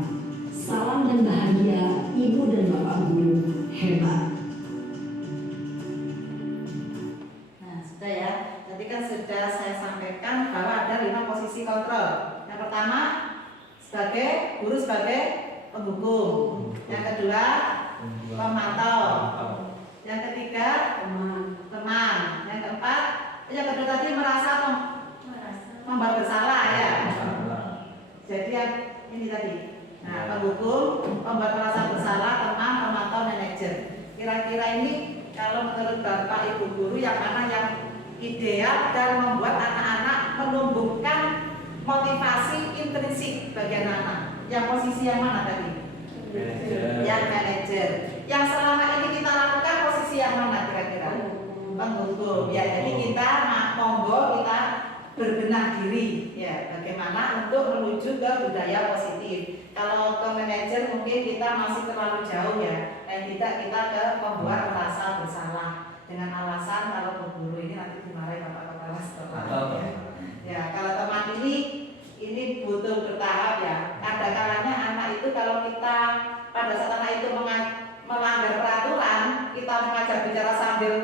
Salam dan bahagia, Ibu dan Bapak guru hebat. Sudah ya, tadi kan sudah saya sampaikan bahwa ada 5 posisi kontrol. Yang pertama sebagai guru, sebagai penghukum. Yang kedua pemantau. Yang ketiga teman. Yang keempat, yang kedua tadi merasa membuat bersalah ya. Jadi yang ini tadi. Nah, penghukum, membuat merasa bersalah, teman, pemantau, manajer. Kira-kira ini kalau menurut Bapak Ibu guru yang mana yang ideal dan membuat anak-anak menumbuhkan motivasi intrinsik bagi anak-anak? Yang posisi yang mana tadi? Yang manajer. Yang selama ini kita lakukan posisi yang mana kira-kira? Penghukum. Ya, jadi kita monggo kita berbenah diri ya, bagaimana untuk menuju ke budaya positif. Kalau ke manajer mungkin kita masih terlalu jauh ya, dan tidak kita ke membuat merasa bersalah dengan alasan kalau guru ini nanti dimarahi bapak kepala sekolah. Ya, kalau teman ini butuh bertahap ya. Ada kalanya anak itu kalau kita pada saat anak itu melanggar peraturan, kita mengajar bicara sambil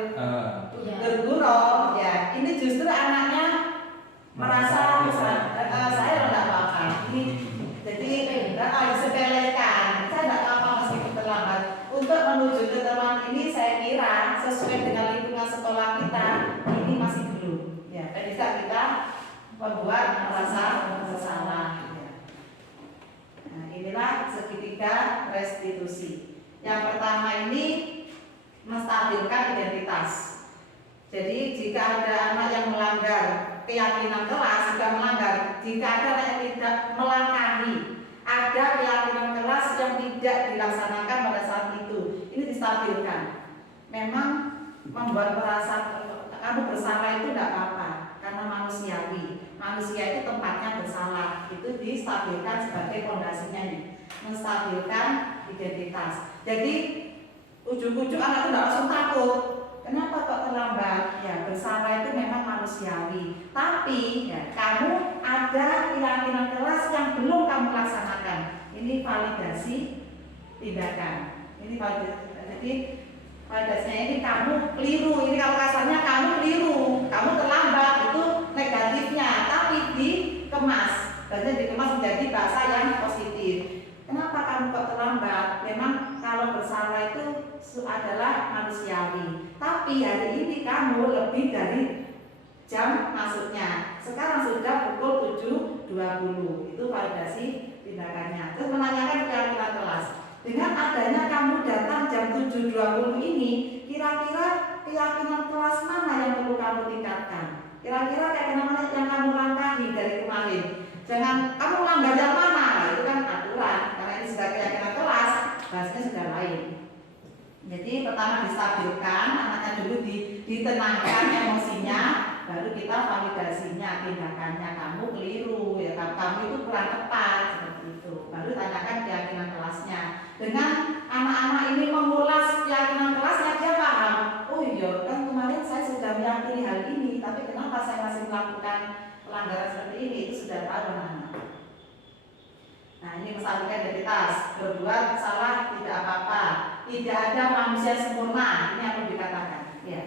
bergurau, ya ini justru anaknya merasa saya tidak apa-apa. Ini jadi disepelekan. Saya tidak apa-apa meskipun terlambat. Untuk menuju ke teman ini saya kira sesuai dengan lingkungan sekolah kita ini masih belum. institusi. Yang pertama ini menstabilkan identitas. Jadi jika ada anak yang melanggar keyakinan kelas, sudah melanggar. Jika ada anak yang tidak melangkahi, ada keyakinan kelas yang tidak dilaksanakan pada saat itu, ini distabilkan. Memang membuat merasa kamu bersalah itu tidak apa-apa, karena manusiawi. Manusia itu tempatnya bersalah, itu distabilkan sebagai fondasinya nih, menstabilkan identitas. Jadi ujuk-ujuk anak itu tidak langsung takut. Kenapa kok terlambat? Ya, bersalah itu memang manusiawi. Tapi ya, kamu ada keyakinan kelas yang belum kamu laksanakan. Ini validasi tindakan. Ini validasi. Jadi validasinya ini kamu keliru. Ini kalau kasarnya kamu keliru, kamu terlambat, itu negatifnya. Tapi dikemas, berarti dikemas menjadi bahasa yang positif. Kenapa kamu kok terlambat? Memang kalau bersalah itu adalah manusiawi. Tapi hari ini kamu lebih dari jam masuknya. Sekarang sudah pukul 7.20. Itu validasi tindakannya. Terus menanyakan keyakinan kelas. Dengan adanya kamu datang jam 7.20 ini, kira-kira keyakinan kelas mana yang perlu kamu tingkatkan? Kira-kira keyakinan mana yang kamu langkahi dari kemarin? Jangan kamu melanggar yang mana? Itu kan aturan. Karena ini sudah keyakinan kelas, bahasanya sudah lain. Jadi pertama distabilkan, anaknya dulu ditenangkan emosinya, baru kita validasinya, tindakannya. Kamu keliru, ya kamu itu kurang tepat, seperti itu. Baru tanyakan keyakinan kelasnya. Dengan anak-anak ini mengulas keyakinan kelasnya, dia paham. Oh iya, kan kemarin saya sudah meyakini hal ini, tapi kenapa saya masih melakukan pelanggaran seperti ini? Itu sudah tahu anak-anak. Nah, ini menstabilkan identitas. Berbuat salah tidak apa-apa. Tidak ada manusia sempurna. Ini yang perlu dikatakan. Ya.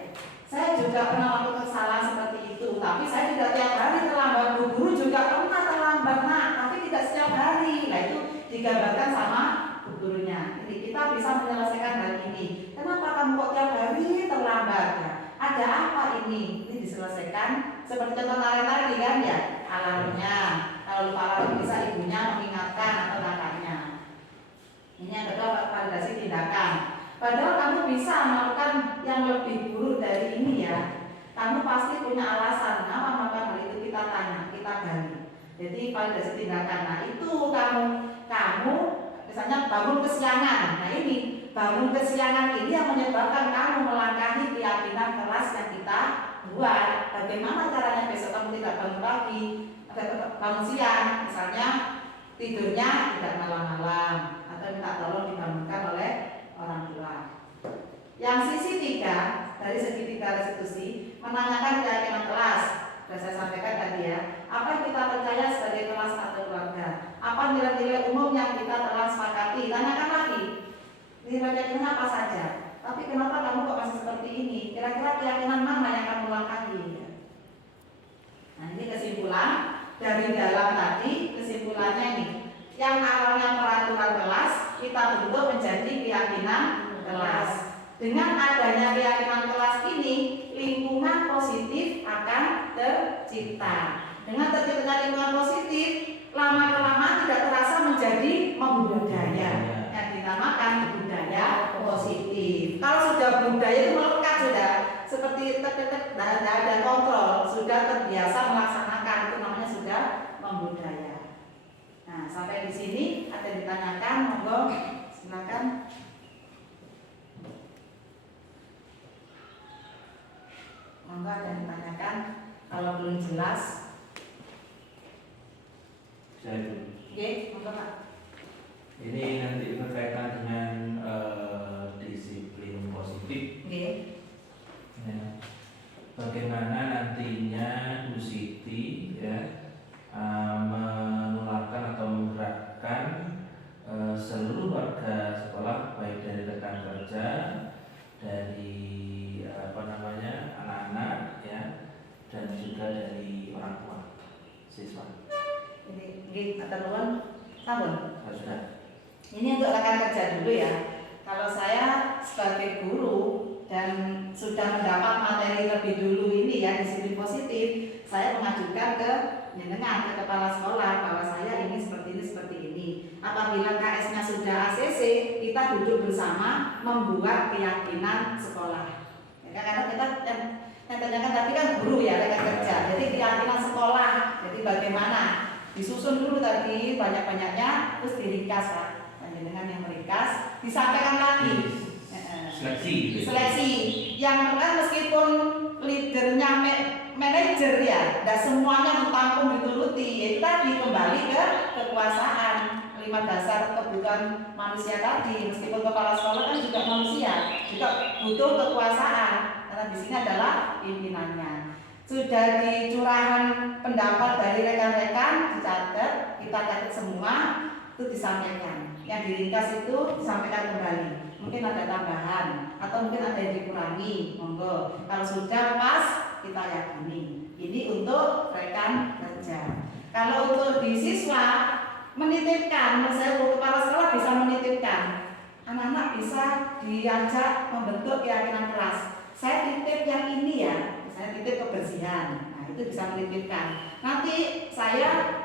Saya juga pernah melakukan kesalahan seperti itu, tapi saya tidak tiap hari terlambat. Guru juga pernah terlambat, nah, tapi tidak setiap hari. Nah, itu digambarkan sama gurunya. Jadi kita bisa menyelesaikan hal ini. Kenapa kamu kok tiap hari terlambat? Ya, ada apa ini? Ini diselesaikan. Seperti contoh tadi kan ya, alarmnya. Kalau lupa alarm bisa ibunya mengingatkan atau kakaknya. Ini yang kedua, validasi tindakan. Padahal kamu bisa melakukan yang lebih buruk dari ini ya. Kamu pasti punya alasan kenapa melakukan hal itu, kita tanya, kita gali. Jadi validasi tindakan. Nah itu kamu misalnya bangun kesiangan. Nah ini bangun kesiangan ini yang menyebabkan kamu melangkahi keyakinan kelas yang kita buat. Bagaimana caranya besok kamu tidak bangun pagi, bangun siang, misalnya tidurnya tidak malam-malam, atau minta tolong dibangunkan oleh orang tua. Yang sisi 3 dari segi 3 restitusi menanyakan keyakinan kelas. Sudah saya sampaikan tadi ya. Apa yang kita percaya sebagai kelas atau keluarga? Apa nilai-nilai umum yang kita telah sepakati? Tanyakan lagi. Nilai-nilainya apa saja? Tapi kenapa kamu kok masih seperti ini? Kira-kira keyakinan mana yang kamu langkahi? Nah ini kesimpulan dari dalam tadi. Kesimpulannya ini. Yang awalnya peraturan kelas kita bentuk menjadi keyakinan kelas. Dengan adanya keyakinan kelas ini, lingkungan positif akan tercipta. Dengan terciptanya lingkungan positif, lama-kelamaan tidak terasa menjadi membudaya, yang dinamakan budaya positif. Kalau sudah budaya itu melekat, sudah seperti tidak ada kontrol, sudah terbiasa melaksanakan, itu namanya sudah membudaya. Nah, sampai di sini ada yang ditanyakan, monggo silakan. Monggo ada yang ditanyakan, kalau belum jelas. Saya dulu. Oke, monggo Pak. Ini nanti berkaitan dengan disiplin positif. Oke. Ya. Bagaimana nantinya Bu Siti ya menularkan atau menggerakkan seluruh warga sekolah, baik dari rekan kerja, dari anak-anak ya, dan juga dari orang tua siswa. Ini kata nuwun sampun. Sudah. Ini untuk rekan kerja dulu ya. Kalau saya sebagai guru dan sudah mendapat materi lebih dulu ini ya disiplin positif, saya mengajukan ke jenengan, ke kepala sekolah bahwa saya ini seperti ini. Apabila KS-nya sudah ACC, kita duduk bersama membuat keyakinan sekolah. Ya, karena kita yang tanyakan tadi kan guru ya, rekan kerja. Jadi keyakinan sekolah. Jadi bagaimana? Disusun dulu tadi banyak-banyaknya, terus diringkas Pak. Jenengan yang meringkas, disampaikan lagi. Seleksi. Yang kan meskipun leadernya manajer ya, tidak semuanya ditampung dituruti. Itu tadi kembali ke kekuasaan, 5 dasar kebutuhan manusia tadi. Meskipun kepala sekolah kan juga manusia, juga butuh kekuasaan. Karena di sini adalah pimpinannya. Sudah dicurahkan pendapat dari rekan-rekan, dicatat, kita catat semua, itu disampaikan. Yang diringkas itu disampaikan kembali. Mungkin ada tambahan atau mungkin ada yang dikurangi, monggo. Kalau sudah pas, kita yakini. Ini untuk rekan kerja. Kalau untuk di siswa, menitipkan, saya kepala sekolah bisa menitipkan. Anak-anak bisa diajak membentuk keyakinan kelas. Saya titip yang ini ya, saya titip kebersihan. Nah, itu bisa menitipkan. Nanti saya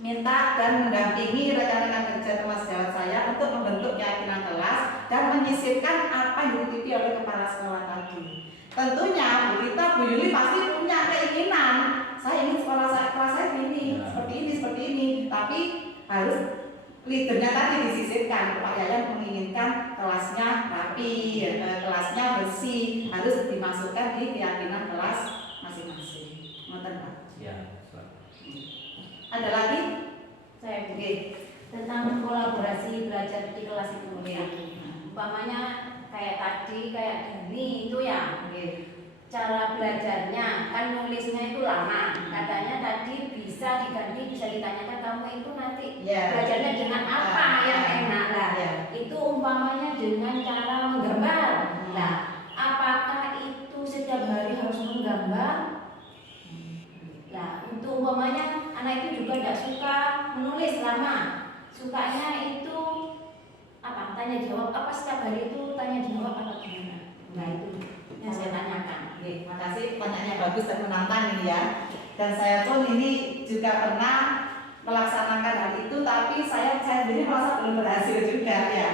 minta dan mendampingi rekan-rekan kerja teman sejawat saya untuk membentuk keyakinan kelas dan menyisipkan apa yang dititipi oleh kepala sekolah tadi. Tentunya Bu Rita, Bu Yuli pasti punya keinginan. Saya ingin kelas saya ini, seperti ini. Tapi harus leadernya tadi disisipkan. Pak Yayan menginginkan kelasnya rapi, kelasnya bersih, harus dimasukkan di keyakinan kelas masing-masing. Ngoten Pak? Ya. Ada lagi? Saya tentang kolaborasi belajar di kelas itu ya. Umpamanya kayak tadi kayak gini itu ya. Cara belajarnya kan nulisnya itu lama. Katanya tadi bisa diganti, bisa ditanyakan kamu itu nanti belajarnya dengan apa yang enak lah. Itu umpamanya dengan cara menggambar. Nah, apakah itu setiap hari harus menggambar? Nah, untuk umpamanya anak itu juga tidak suka menulis lama, sukanya itu apa? Tanya jawab, apa setiap hari itu tanya jawab apa gimana? Nah itu yang saya tanyakan. Oke, makasih pertanyaannya bagus dan menantang ini ya. Dan saya pun ini juga pernah melaksanakan hal itu, tapi saya sendiri merasa belum berhasil juga ya.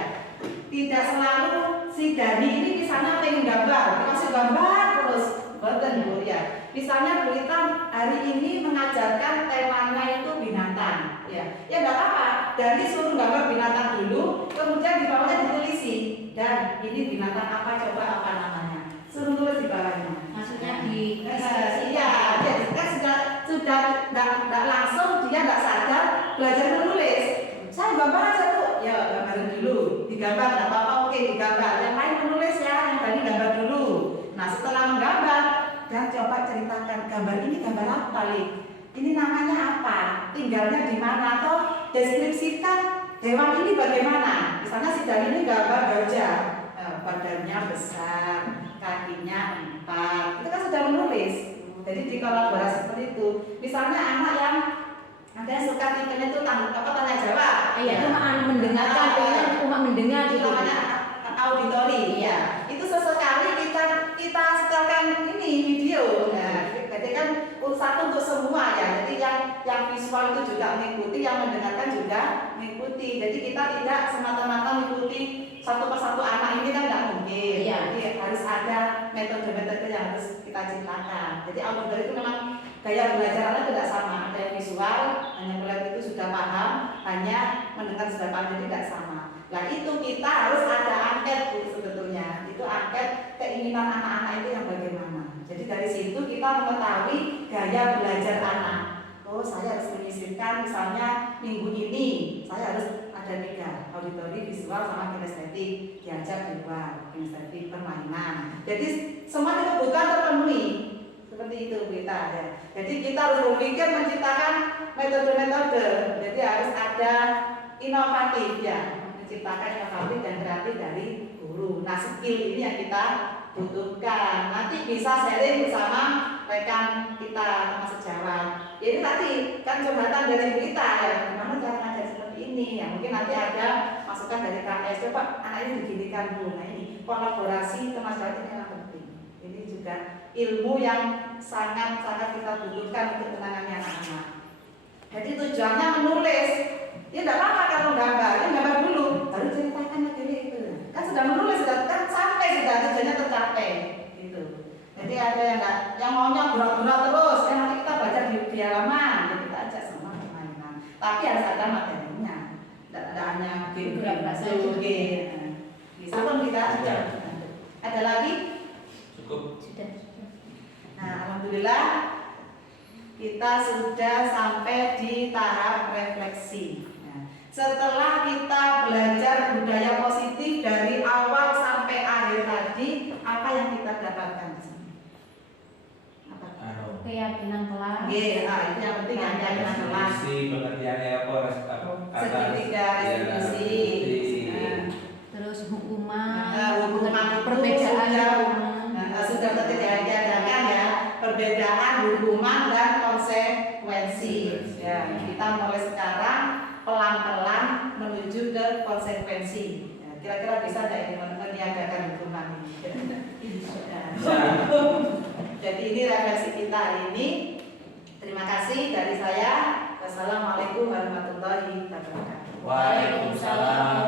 Tidak selalu si Dani ini misalnya pengen gambar, dikasih gambar terus, boten Bu ya. Misalnya Bu Rita hari ini mengajarkan temanya itu binatang, ya enggak apa-apa. Dari suruh gambar binatang dulu, kemudian di bawahnya ditulisi. Dan ini binatang apa, coba apa namanya? Suruh tulis di bawahnya. Maksudnya di iya, jadi kan sudah enggak langsung dia enggak sadar belajar menulis. Saya gambar aja Bu, ya gambarin dulu. Digambar enggak apa-apa, oke digambar. Yang lain menulis ya, yang tadi gambar dulu. Nah setelah menggambar, dan coba ceritakan gambar ini gambar apa Li? Ini namanya apa? Tinggalnya di mana? Atau deskripsikan hewan ini bagaimana? Misalnya si Dani ini gambar gajah, badannya besar, kakinya 4. Itu kan sudah menulis. Jadi dikolaborasi seperti itu. Misalnya anak yang ada yang suka tipenya itu tanya jawab. Iya, cuma mendengarkan, cuma mendengar itu gitu. namanya auditori. Ya. Itu sesekali kita setelkan ini video. Nah, jadi kan satu untuk semua ya. Jadi yang visual itu juga mengikuti, yang mendengarkan juga mengikuti. Jadi kita tidak semata-mata mengikuti satu persatu anak ini kan nggak mungkin. Iya. Jadi harus ada metode-metode yang harus kita ciptakan. Jadi auditori itu memang gaya belajar anak tidak sama. Ada yang visual, hanya melihat itu sudah paham, hanya mendengar sudah paham, jadi tidak sama. Nah itu kita harus ada angket Bu, sebetulnya. Itu angket keinginan anak-anak itu yang bagaimana. Jadi dari situ kita mengetahui gaya belajar anak. Oh saya harus menyisipkan misalnya minggu ini saya harus ada 3, auditori, visual, sama kinestetik. Diajak di luar, kinestetik, permainan. Jadi semua kebutuhan terpenuhi. Seperti itu kita ya. Jadi kita harus berpikir menciptakan metode-metode. Jadi harus ada inovatif ya, menciptakan inovatif dan kreatif dari guru. Nah skill ini yang kita butuhkan. Nanti bisa sharing bersama rekan kita teman sejawat. Jadi tadi kan curhatan dari kita ya, gimana cara ngajar seperti ini ya. Mungkin nanti ada masukan dari KS. Coba anak ini diginikan Bu. Nah ini kolaborasi teman sejawat ini juga ilmu yang sangat-sangat kita butuhkan untuk menangani anak-anak. Jadi tujuannya menulis. Ya tidak apa-apa kalau gambar dulu, baru ceritakan lagi itu. Kan sudah menulis, sudah kan sampai, sudah tujuannya tercapai, gitu. Jadi ada yang maunya berat-berat terus, nanti kita baca di halaman, ya kita ajak semua permainan. Tapi harus ada materinya, tidak ada hanya bisa pun kita ajak. Ada lagi? Cukup. Sudah. Nah, alhamdulillah kita sudah sampai di tahap refleksi. Nah, setelah kita belajar budaya positif dari awal sampai akhir tadi, apa yang kita dapatkan di sini? Apa? Keyakinan kelas. Itu yang penting keyakinan kelas. Restitusi, pengertiannya apa? Segitiga restitusi. Terus hukuman, Hukuman itu perbedaan sudah terjadikan ya, perbedaan hukuman dan konsekuensi. Ya, kita mulai sekarang pelan-pelan menuju ke konsekuensi. Ya, kira-kira bisa tidak ini meniadakan hukuman ini? Jadi ini refleksi kita hari ini. Terima kasih dari saya. Wassalamualaikum warahmatullahi wabarakatuh. Waalaikumsalam.